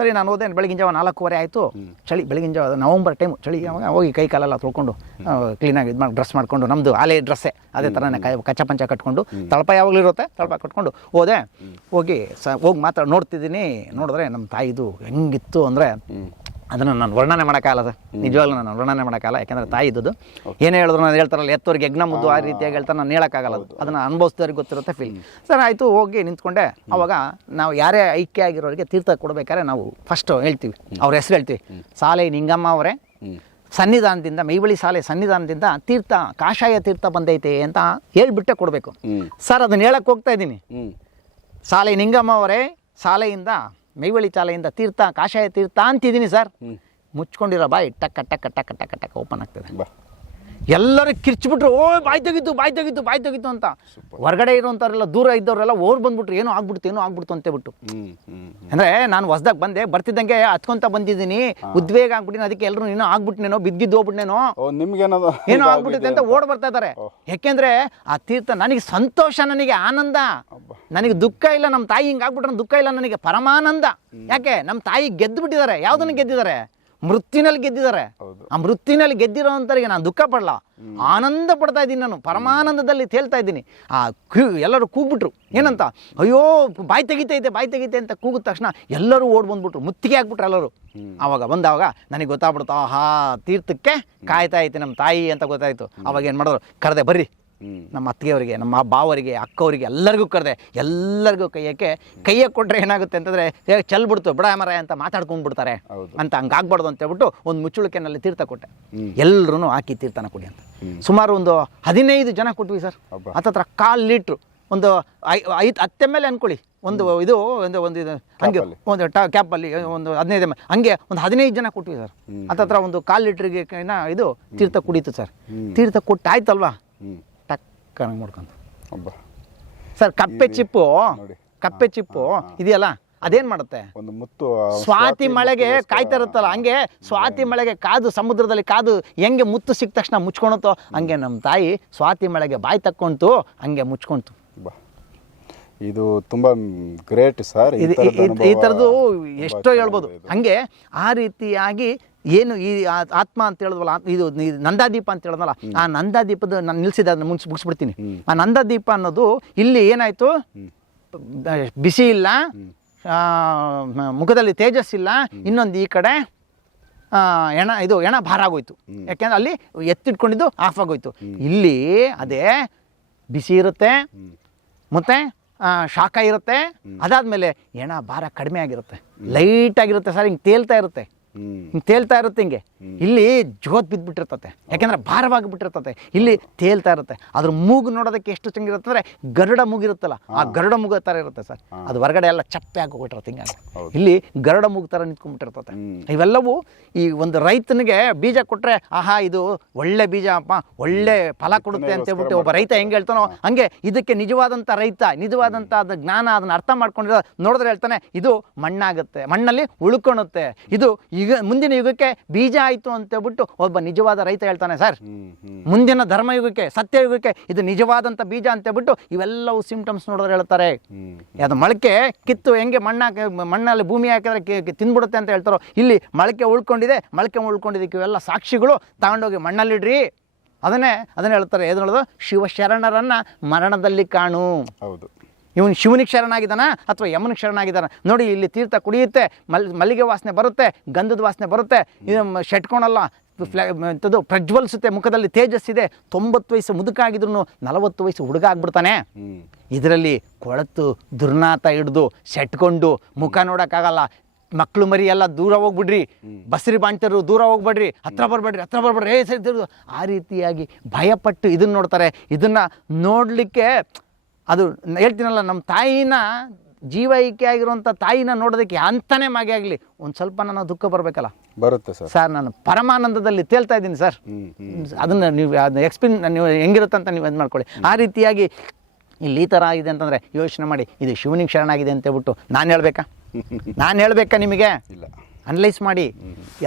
ಸರಿ ನಾನು ಹೋದೆ ಬೆಳಗಿನ ಜಾವ ನಾಲ್ಕೂವರೆ ಆಯಿತು. ಚಳಿ ಬೆಳಗಿನ ಜಾವ ನವಂಬರ್ ಟೈಮು. ಚಳಿ ಹೋಗಿ ಕೈ ಕಾಲೆಲ್ಲ ತೊಳ್ಕೊಂಡು ಕ್ಲೀನಾಗಿ ಇದು ಮಾಡಿ ಡ್ರೆಸ್ ಮಾಡ್ಕೊಂಡು ನಮ್ಮದು ಆಲೆ ಡ್ರೆಸ್ಸೇ ಅದೇ ಥರನೇ ಕಚ್ಚ ಪಂಚ ಕಟ್ಕೊಂಡು ತಳಪ ಯಾವಾಗಲೂ ಇರುತ್ತೆ ತಳಪ ಕಟ್ಕೊಂಡು ಹೋದೆ. ಹೋಗಿ ಸ ಹೋಗಿ ಮಾತ್ರ ನೋಡ್ತಿದ್ದೀನಿ. ನೋಡಿದ್ರೆ ನಮ್ಮ ತಾಯಿದು ಹೆಂಗಿತ್ತು ಅಂದರೆ ಅದನ್ನು ನಾನು ವರ್ಣನೆ ಮಾಡೋಕ್ಕಾಗಲ್ಲ ಸರ್. ನಿಜವಾಗ್ಲೂ ನಾನು ವರ್ಣನೆ ಮಾಡೋಕ್ಕಾಗಲ್ಲ. ಯಾಕಂದರೆ ತಾಯಿ ಇದ್ದದ್ದು. ಏನೇ ಹೇಳಿದ್ರು ನಾನು ಹೇಳ್ತಾರಲ್ಲ ಎತ್ತೋರಿಗೆ ಯಜ್ಞ ಮುದ್ದು ಆ ರೀತಿಯಾಗಿ ಹೇಳ್ತಾರೆ ನಾನು ಹೇಳೋಕ್ಕಾಗಲ್ಲ ಅದು. ಅದನ್ನು ಅನುಭವಿಸ್ದವ್ರಿಗೆ ಗೊತ್ತಿರುತ್ತೆ ಫೀಲ್ ಸರ್ ಆಯಿತು ಹೋಗಿ ನಿಂತ್ಕೊಂಡೆ. ಅವಾಗ ನಾವು ಯಾರೇ ಐಕ್ಯ ಆಗಿರೋರಿಗೆ ತೀರ್ಥ ಕೊಡಬೇಕಾದ್ರೆ ನಾವು ಫಸ್ಟು ಹೇಳ್ತೀವಿ. ಅವ್ರ ಹೆಸರು ಹೇಳ್ತೀವಿ. ಸಾಲೆ ನಿಂಗಮ್ಮ ಅವರೇ. ಸನ್ನಿಧಾನದಿಂದ ಮೈಬಳಿ ಸಾಲೆ ಸನ್ನಿಧಾನದಿಂದ ತೀರ್ಥ ಕಾಷಾಯ ತೀರ್ಥ ಬಂದೈತೆ ಅಂತ ಹೇಳ್ಬಿಟ್ಟೆ ಕೊಡಬೇಕು. ಸರ್ ಅದನ್ನ ಹೇಳಕ್ಕೆ ಹೋಗ್ತಾ ಇದ್ದೀನಿ. ಸಾಲೆ ನಿಂಗಮ್ಮ ಅವರೇ ಶಾಲೆಯಿಂದ ಮೈವಳಿ ಶಾಲೆಯಿಂದ ತೀರ್ಥ ಕಾಷಾಯ ತೀರ್ಥ ಅಂತಿದ್ದೀನಿ ಸರ್. ಮುಚ್ಕೊಂಡಿರೋ ಬಾಯಿ ಟಕ್ಕ ಟಕ್ಕ ಟಕ್ಕ ಟಕ್ಕ ಟಕ್ಕ ಓಪನ್ ಆಗ್ತದೆ. ಬಾ. ಎಲ್ಲರೂ ಕಿರ್ಚ್ಬಿಟ್ರು ಓ ಬಾಯ್ ತೆಗಿತು ಬಾಯ್ ತೆಗಿತು ಬಾಯ್ ತೆಗಿತು ಅಂತ. ಹೊರಗಡೆ ಇರೋಂಥವ್ರೆಲ್ಲ ದೂರ ಇದ್ದವರೆಲ್ಲ ಓರ್ ಬಂದ್ಬಿಟ್ರು ಏನೋ ಆಗ್ಬಿಡ್ತು ಏನೋ ಆಗ್ಬಿಡ್ತು ಅಂತ ಬಿಟ್ಟು ಹ್ಮ್ ಹ್ಮ್ ಹ್ಮ್. ಅಂದ್ರೆ ನಾನು ಹೊಸ್ದಾಗ ಬಂದೆ ಬರ್ತಿದ್ದಂಗೆ ಹತ್ಕೊಂತ ಬಂದಿದ್ದೀನಿ ಉದ್ವೇಗ ಆಗ್ಬಿಟ್ಟಿನಿ ಅದಕ್ಕೆ ಎಲ್ಲರೂ ಏನೋ ಆಗ್ಬಿಟ್ನೇನೋ ಬಿದ್ದಿದ್ದು ಹೋಗ್ಬಿಟ್ನೇನೋ. ನಿಮ್ಗೇನೋ ಏನೋ ಆಗ್ಬಿಟ್ಟಿದೆ ಅಂತ ಓಡ್ ಬರ್ತಾ ಇದ್ದಾರೆ. ಯಾಕೆಂದ್ರೆ ಆ ತೀರ್ಥ ನನಗೆ ಸಂತೋಷ ನನಗೆ ಆನಂದ. ನನಗೆ ದುಃಖ ಇಲ್ಲ ನಮ್ಮ ತಾಯಿ ಹಿಂಗೆ ಆಗ್ಬಿಟ್ರೆ ದುಃಖ ಇಲ್ಲ ನನಗೆ ಪರಮಾನಂದ. ಯಾಕೆ? ನಮ್ಮ ತಾಯಿ ಗೆದ್ದು ಬಿಟ್ಟಿದ್ದಾರೆ ಯಾವುದನ್ನು ಗೆದ್ದಿದ್ದಾರೆ? ಮೃತ್ಯುನಲ್ಲಿ ಗೆದ್ದಿದ್ದಾರೆ. ಆ ಮೃತ್ಯುನಲ್ಲಿ ಗೆದ್ದಿರೋಂಥವ್ರಿಗೆ ನಾನು ದುಃಖ ಪಡಲ್ಲ ಆನಂದ ಪಡ್ತಾ ಇದ್ದೀನಿ ನಾನು. ಪರಮಾನಂದದಲ್ಲಿ ತೇಲ್ತಾ ಇದ್ದೀನಿ. ಆ ಕ್ಯೂ ಎಲ್ಲರೂ ಕೂಗ್ಬಿಟ್ರು. ಏನಂತ? ಅಯ್ಯೋ ಬಾಯಿ ತೆಗಿತೈತೆ ಬಾಯಿ ತೆಗಿತೆ ಅಂತ ಕೂಗಿದ ತಕ್ಷಣ ಎಲ್ಲರೂ ಓಡ್ ಬಂದ್ಬಿಟ್ರು. ಮುತ್ತಿಗೆ ಹಾಕ್ಬಿಟ್ರು ಎಲ್ಲರೂ. ಆವಾಗ ಬಂದಾವಾಗ ನನಗೆ ಗೊತ್ತಾಗ್ಬಿಡ್ತು ಆಹಾ ತೀರ್ಥಕ್ಕೆ ಕಾಯ್ತಾ ಐತೆ ನಮ್ಮ ತಾಯಿ ಅಂತ ಗೊತ್ತಾಯ್ತು. ಅವಾಗ ಏನು ಮಾಡಿದ್ರು? ಕರೆದೆ ಬರ್ರಿ. ನಮ್ಮ ಅತ್ತಿಗೆಯವರಿಗೆ ನಮ್ಮ ಬಾವರಿಗೆ ಅಕ್ಕವರಿಗೆ ಎಲ್ಲರಿಗೂ ಕರೆದೆ. ಎಲ್ಲರಿಗೂ ಕೈಯಕ್ಕೆ ಕೈಯ ಕೊಟ್ಟರೆ ಏನಾಗುತ್ತೆ ಅಂತಂದರೆ ಚೆಲ್ಬಿಡ್ತು ಬಿಡ ಮರ ಅಂತ ಮಾತಾಡ್ಕೊಂಡ್ಬಿಡ್ತಾರೆ. ಅಂತ ಹಂಗಾಗ್ಬಾರ್ದು ಅಂತ ಹೇಳ್ಬಿಟ್ಟು ಒಂದು ಮುಚ್ಚುಳಿಕೆನಲ್ಲಿ ತೀರ್ಥ ಕೊಟ್ಟೆ. ಎಲ್ಲರೂ ಹಾಕಿ ತೀರ್ಥನ ಕೊಡಿ ಅಂತ. ಸುಮಾರು ಒಂದು ಹದಿನೈದು ಜನ ಕೊಟ್ವಿ ಸರ್. ಅತತ್ರ ಹತ್ತತ್ರ ಕಾಲು ಲೀಟ್ರು. ಒಂದು ಐ- ಐದು ಹತ್ತೆ ಮೇಲೆ ಅನ್ಕೊಳ್ಳಿ. ಒಂದು ಇದು ಒಂದು ಒಂದು ಇದು ಹಂಗೆ ಒಂದು ಟ ಕ್ಯಾಪಲ್ಲಿ ಒಂದು ಹದಿನೈದು ಎಂ ಹಂಗೆ ಒಂದು ಹದಿನೈದು ಜನ ಕೊಟ್ವಿ ಸರ್. ಹತ್ತತ್ರ ಒಂದು ಕಾಲು ಲೀಟ್ರಿಗೆ ಇದು ತೀರ್ಥ ಕುಡೀತು ಸರ್. ತೀರ್ಥ ಕೊಟ್ಟು ಆಯ್ತಲ್ವಾ ಅನ್ನಂಗ್ ಮಾಡ್ಕೊಂತ ಅಬ್ಬ. ಸರ್ ಕಪ್ಪೆ ಚಿಪ್ಪು ನೋಡಿ. ಕಪ್ಪೆ ಚಿಪ್ಪು ಇದೆಯಲ್ಲ? ಅದೇನ್ ಮಾಡುತ್ತೆ? ಒಂದು ಮುತ್ತು ಸ್ವಾತಿ ಮಳೆಗೆ ಕಾಯ್ತಾ ಇರುತ್ತಲ್ಲ ಹಂಗೆ ಸ್ವಾತಿ ಮಳೆಗೆ ಕಾದು ಸಮುದ್ರದಲ್ಲಿ ಕಾದು ಹೆಂಗೆ ಮುತ್ತು ಸಿಕ್ಕ ತಕ್ಷಣ ಮುಚ್ಕೊಳತ್ತೋ ಹಂಗೆ ನಮ್ಮ ತಾಯಿ ಸ್ವಾತಿ ಮಳೆಗೆ ಬಾಯಿ ತಕ್ಕೊಂತು ಹಂಗೆ ಮುಚ್ಕೊಂತು. ಇದು ತುಂಬಾ ಗ್ರೇಟ್ ಸರ್ ಇದು ಈ- ಈ- ಈ ಥರದ್ದು ಎಷ್ಟೋ ಹೇಳ್ಬೋದು. ಹಂಗೆ ಆ ರೀತಿಯಾಗಿ ಏನು ಈ ಆತ್ಮ ಅಂತ ಹೇಳಿದ್ವಲ್ಲ ಇದು ನಂದಾದೀಪ ಅಂತ ಹೇಳಿದ್ವಲ್ಲ ಆ ನಂದಾದೀಪದ ನಾನು ನಿಲ್ಸಿದ ಅದನ್ನ ಮುಗಿಸ್ ಮುಗಿಸ್ಬಿಡ್ತೀನಿ. ಆ ನಂದಾದೀಪ ಅನ್ನೋದು ಇಲ್ಲಿ ಏನಾಯ್ತು? ಬಿಸಿ ಇಲ್ಲ ಮುಖದಲ್ಲಿ ತೇಜಸ್ ತೇಜಸ್ಸಿಲ್ಲ ಇನ್ನೊಂದು ಈ ಕಡೆ ಎಣ ಇದು ಎಣ ಭಾರ ಆಗೋಯ್ತು. ಯಾಕೆಂದ್ರೆ ಅಲ್ಲಿ ಎತ್ತಿಟ್ಕೊಂಡಿದ್ದು ಆಫ್ ಆಗೋಯ್ತು. ಇಲ್ಲಿ ಅದೇ ಬಿಸಿ ಇರುತ್ತೆ ಮತ್ತು ಶಾಖ ಇರುತ್ತೆ ಅದಾದ್ಮೇಲೆ ಎಣ ಭಾರ ಕಡಿಮೆ ಆಗಿರುತ್ತೆ. ಲೈಟ್ ಆಗಿರುತ್ತೆ ಸರ್ ಹಿಂಗೆ ತೇಲ್ತಾ ಇರುತ್ತೆ. ತೇಲ್ತಾ ಇರುತ್ತೆ ಹಿಂಗೆ. ಇಲ್ಲಿ ಜೋತ್ ಬಿದ್ದುಬಿಟ್ಟಿರ್ತತೆ ಯಾಕಂದ್ರೆ ಭಾರವಾಗಿ ಬಿಟ್ಟಿರ್ತತೆ ಇಲ್ಲಿ ತೇಲ್ತಾ ಇರುತ್ತೆ. ಅದ್ರ ಮೂಗು ನೋಡೋದಕ್ಕೆ ಎಷ್ಟು ಚೆನ್ನಾಗಿರುತ್ತೆ ಅಂದ್ರೆ ಗರುಡ ಮೂಗಿರುತ್ತಲ್ಲ ಆ ಗರುಡ ಮೂಗು ಥರ ಇರುತ್ತೆ ಸರ್. ಅದು ಹೊರಗಡೆ ಎಲ್ಲ ಚಪ್ಪೆ ಆಗೋಗ್ಬಿಟ್ಟಿರುತ್ತೆ ಹಿಂಗಾಗಿ ಇಲ್ಲಿ ಗರುಡ ಮೂಗು ಥರ ನಿಂತ್ಕೊಂಡ್ಬಿಟ್ಟಿರ್ತತೆ. ಇವೆಲ್ಲವೂ ಈ ಒಂದು ರೈತನಿಗೆ ಬೀಜ ಕೊಟ್ಟರೆ ಆಹಾ ಇದು ಒಳ್ಳೆ ಬೀಜ ಅಪ್ಪ ಒಳ್ಳೆ ಫಲ ಕೊಡುತ್ತೆ ಅಂತ ಹೇಳ್ಬಿಟ್ಟು ಒಬ್ಬ ರೈತ ಹೆಂಗೆ ಹೇಳ್ತಾನೋ ಹಂಗೆ ಇದಕ್ಕೆ ನಿಜವಾದಂಥ ರೈತ ನಿಜವಾದಂಥ ಅದು ಜ್ಞಾನ ಅದನ್ನ ಅರ್ಥ ಮಾಡ್ಕೊಂಡಿರೋ ನೋಡಿದ್ರೆ ಹೇಳ್ತಾನೆ ಇದು ಮಣ್ಣಾಗುತ್ತೆ ಮಣ್ಣಲ್ಲಿ ಉಳ್ಕೊಳುತ್ತೆ ಇದು ಈಗ ಮುಂದಿನ ಯುಗಕ್ಕೆ ಬೀಜ ಆಯಿತು ಅಂತ ಹೇಳ್ಬಿಟ್ಟು ಒಬ್ಬ ನಿಜವಾದ ರೈತ ಹೇಳ್ತಾನೆ ಸರ್ ಮುಂದಿನ ಧರ್ಮಯುಗಕ್ಕೆ ಸತ್ಯಯುಗಕ್ಕೆ ಇದು ನಿಜವಾದಂಥ ಬೀಜ ಅಂತ ಹೇಳ್ಬಿಟ್ಟು ಇವೆಲ್ಲವೂ ಸಿಂಪ್ಟಮ್ಸ್ ನೋಡಿದ್ರೆ ಹೇಳ್ತಾರೆ. ಅದು ಮೊಳಕೆ ಕಿತ್ತು ಹೆಂಗೆ ಮಣ್ಣ ಮಣ್ಣಲ್ಲಿ ಭೂಮಿ ಹಾಕಿದ್ರೆ ತಿಂದ್ಬಿಡುತ್ತೆ ಅಂತ ಹೇಳ್ತಾರೋ ಇಲ್ಲಿ ಮೊಳಕೆ ಉಳ್ಕೊಂಡಿದೆ ಮೊಳಕೆ ಉಳ್ಕೊಂಡಿದ್ದಕ್ಕೆ ಇವೆಲ್ಲ ಸಾಕ್ಷಿಗಳು ತಗೊಂಡೋಗಿ ಮಣ್ಣಲ್ಲಿಡ್ರಿ. ಅದನ್ನೇ ಅದನ್ನೇ ಹೇಳ್ತಾರೆ ಏನು ಹೇಳೋದು? ಶಿವಶರಣರನ್ನ ಮರಣದಲ್ಲಿ ಕಾಣು. ಹೌದು. ಇವನು ಶಿವನಿಗೆ ಶರಣಾಗಿದ್ದಾನ ಅಥವಾ ಯಮನಿಗೆ ಶರಣಾಗಿದ್ದಾನ? ನೋಡಿ ಇಲ್ಲಿ ತೀರ್ಥ ಕುಡಿಯುತ್ತೆ ಮಲ್ ಮಲ್ಲಿಗೆ ವಾಸನೆ ಬರುತ್ತೆ ಗಂಧದ ವಾಸನೆ ಬರುತ್ತೆ ಶೆಟ್ಕೊಳಲ್ಲ ಫ್ಲಾ ಇಂಥದ್ದು ಪ್ರಜ್ವಲಿಸುತ್ತೆ ಮುಖದಲ್ಲಿ ತೇಜಸ್ಸಿದೆ ತೊಂಬತ್ತು ವಯಸ್ಸು ಮುದುಕಾಗಿದ್ರು ನಲವತ್ತು ವಯಸ್ಸು ಹುಡುಗ ಆಗ್ಬಿಡ್ತಾನೆ. ಇದರಲ್ಲಿ ಕೊಳತು ದುರ್ನಾತ ಹಿಡ್ದು ಸೆಟ್ಕೊಂಡು ಮುಖ ನೋಡೋಕ್ಕಾಗಲ್ಲ ಮಕ್ಕಳು ಮರಿ ಎಲ್ಲ ದೂರ ಹೋಗ್ಬಿಡ್ರಿ ಬಸ್ರಿ ಬಾಣ್ತರು ದೂರ ಹೋಗ್ಬೇಡ್ರಿ ಹತ್ರ ಬರಬೇಡ್ರಿ ಹತ್ರ ಬರಬೇಡ್ರಿ ಏ ಸರಿ. ಆ ರೀತಿಯಾಗಿ ಭಯಪಟ್ಟು ಇದನ್ನ ನೋಡ್ತಾರೆ. ಇದನ್ನು ನೋಡಲಿಕ್ಕೆ ಅದು ಹೇಳ್ತೀನಲ್ಲ ನಮ್ಮ ತಾಯಿನ ಜೀವ ಐಕ್ಯ ಆಗಿರುವಂಥ ತಾಯಿನ ನೋಡೋದಕ್ಕೆ ಅಂತಾನೆ ಮಾಗೆ ಆಗಲಿ. ಒಂದು ಸ್ವಲ್ಪ ನನ್ನ ದುಃಖ ಬರಬೇಕಲ್ಲ? ಬರುತ್ತೆ ಸರ್. ಸರ್ ನಾನು ಪರಮಾನಂದದಲ್ಲಿ ತೇಲ್ತಾ ಇದ್ದೀನಿ ಸರ್. ಅದನ್ನು ನೀವು ಅದನ್ನ ಎಕ್ಸ್ಪಿನ್ ನೀವು ಹೆಂಗಿರುತ್ತೆ ಅಂತ ನೀವು ಇದು ಮಾಡ್ಕೊಳ್ಳಿ. ಆ ರೀತಿಯಾಗಿ ಇಲ್ಲಿ ಈ ಥರ ಆಗಿದೆ ಅಂತಂದರೆ ಯೋಚನೆ ಮಾಡಿ ಇದು ಶಿವನಿಗೆ ಶರಣಾಗಿದೆ ಅಂತ ಹೇಳ್ಬಿಟ್ಟು ನಾನು ಹೇಳ್ಬೇಕಾ? ನಾನು ಹೇಳ್ಬೇಕಾ ನಿಮಗೆ? ಇಲ್ಲ. ಅನಲೈಸ್ ಮಾಡಿ.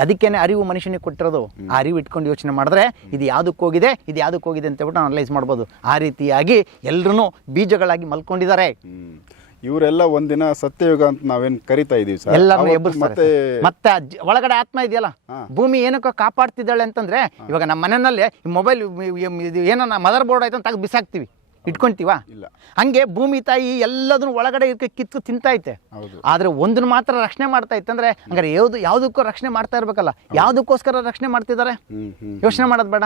ಅದಕ್ಕೇನೆ ಅರಿವು ಮನುಷ್ಯನಿಗೆ ಕೊಟ್ಟಿರೋದು. ಆ ಅರಿವು ಇಟ್ಕೊಂಡು ಯೋಚನೆ ಮಾಡಿದ್ರೆ ಇದು ಯಾವುದಕ್ಕೆ ಹೋಗಿದೆ ಇದು ಯಾವುದಕ್ಕೆ ಹೋಗಿದೆ ಅಂತ ಹೇಳ್ಬಿಟ್ಟು ಅನಲೈಸ್ ಮಾಡ್ಬೋದು. ಆ ರೀತಿಯಾಗಿ ಎಲ್ಲರೂ ಬೀಜಗಳಾಗಿ ಮಲ್ಕೊಂಡಿದ್ದಾರೆ. ಇವರೆಲ್ಲ ಒಂದಿನ ಸತ್ಯಯುಗ ಅಂತ ನಾವೇನ್ ಕರಿತಾ ಇದೀವಿ ಸರ್? ಎಬ್ಬರಿಸ್ತಾರೆ ಮತ್ತೆ ಮತ್ತೆ ಒಳಗಡೆ ಆತ್ಮ ಇದೆಯಲ್ಲ? ಭೂಮಿ ಏನಕ್ಕೋ ಕಾಪಾಡ್ತಿದ್ದಾಳೆ ಅಂತಂದ್ರೆ ಇವಾಗ ನಮ್ಮ ಮನೆಯಲ್ಲಿ ಮೊಬೈಲ್ ಇದು ಏನನ್ನ ಮದರ್ ಬೋರ್ಡ್ ಆಯ್ತು ಅಂತ ಬಿಸಾಕ್ತಿವಿ. ಇಟ್ಕೊಂತೀವ? ಇಲ್ಲ. ಹಂಗೆ ಭೂಮಿ ತಾಯಿ ಎಲ್ಲದನ್ನು ಒಳಗಡೆ ಇರ್ಕೆ ಕಿತ್ತು ತಿಂತೈತೆ ಹೌದು. ಆದ್ರೆ ಒಂದನ್ನು ಮಾತ್ರ ರಕ್ಷಣೆ ಮಾಡ್ತಾ ಇತ್ತಂದ್ರೆ ಹಂಗಾರೆ ಯಾವ್ದು ಯಾವುದಕ್ಕೂ ರಕ್ಷಣೆ ಮಾಡ್ತಾ ಇರ್ಬೇಕಲ್ಲ. ಯಾವುದಕ್ಕೋಸ್ಕರ ರಕ್ಷಣೆ ಮಾಡ್ತಿದ್ದಾರೆ ಯೋಚನೆ ಮಾಡೋದು ಬೇಡ.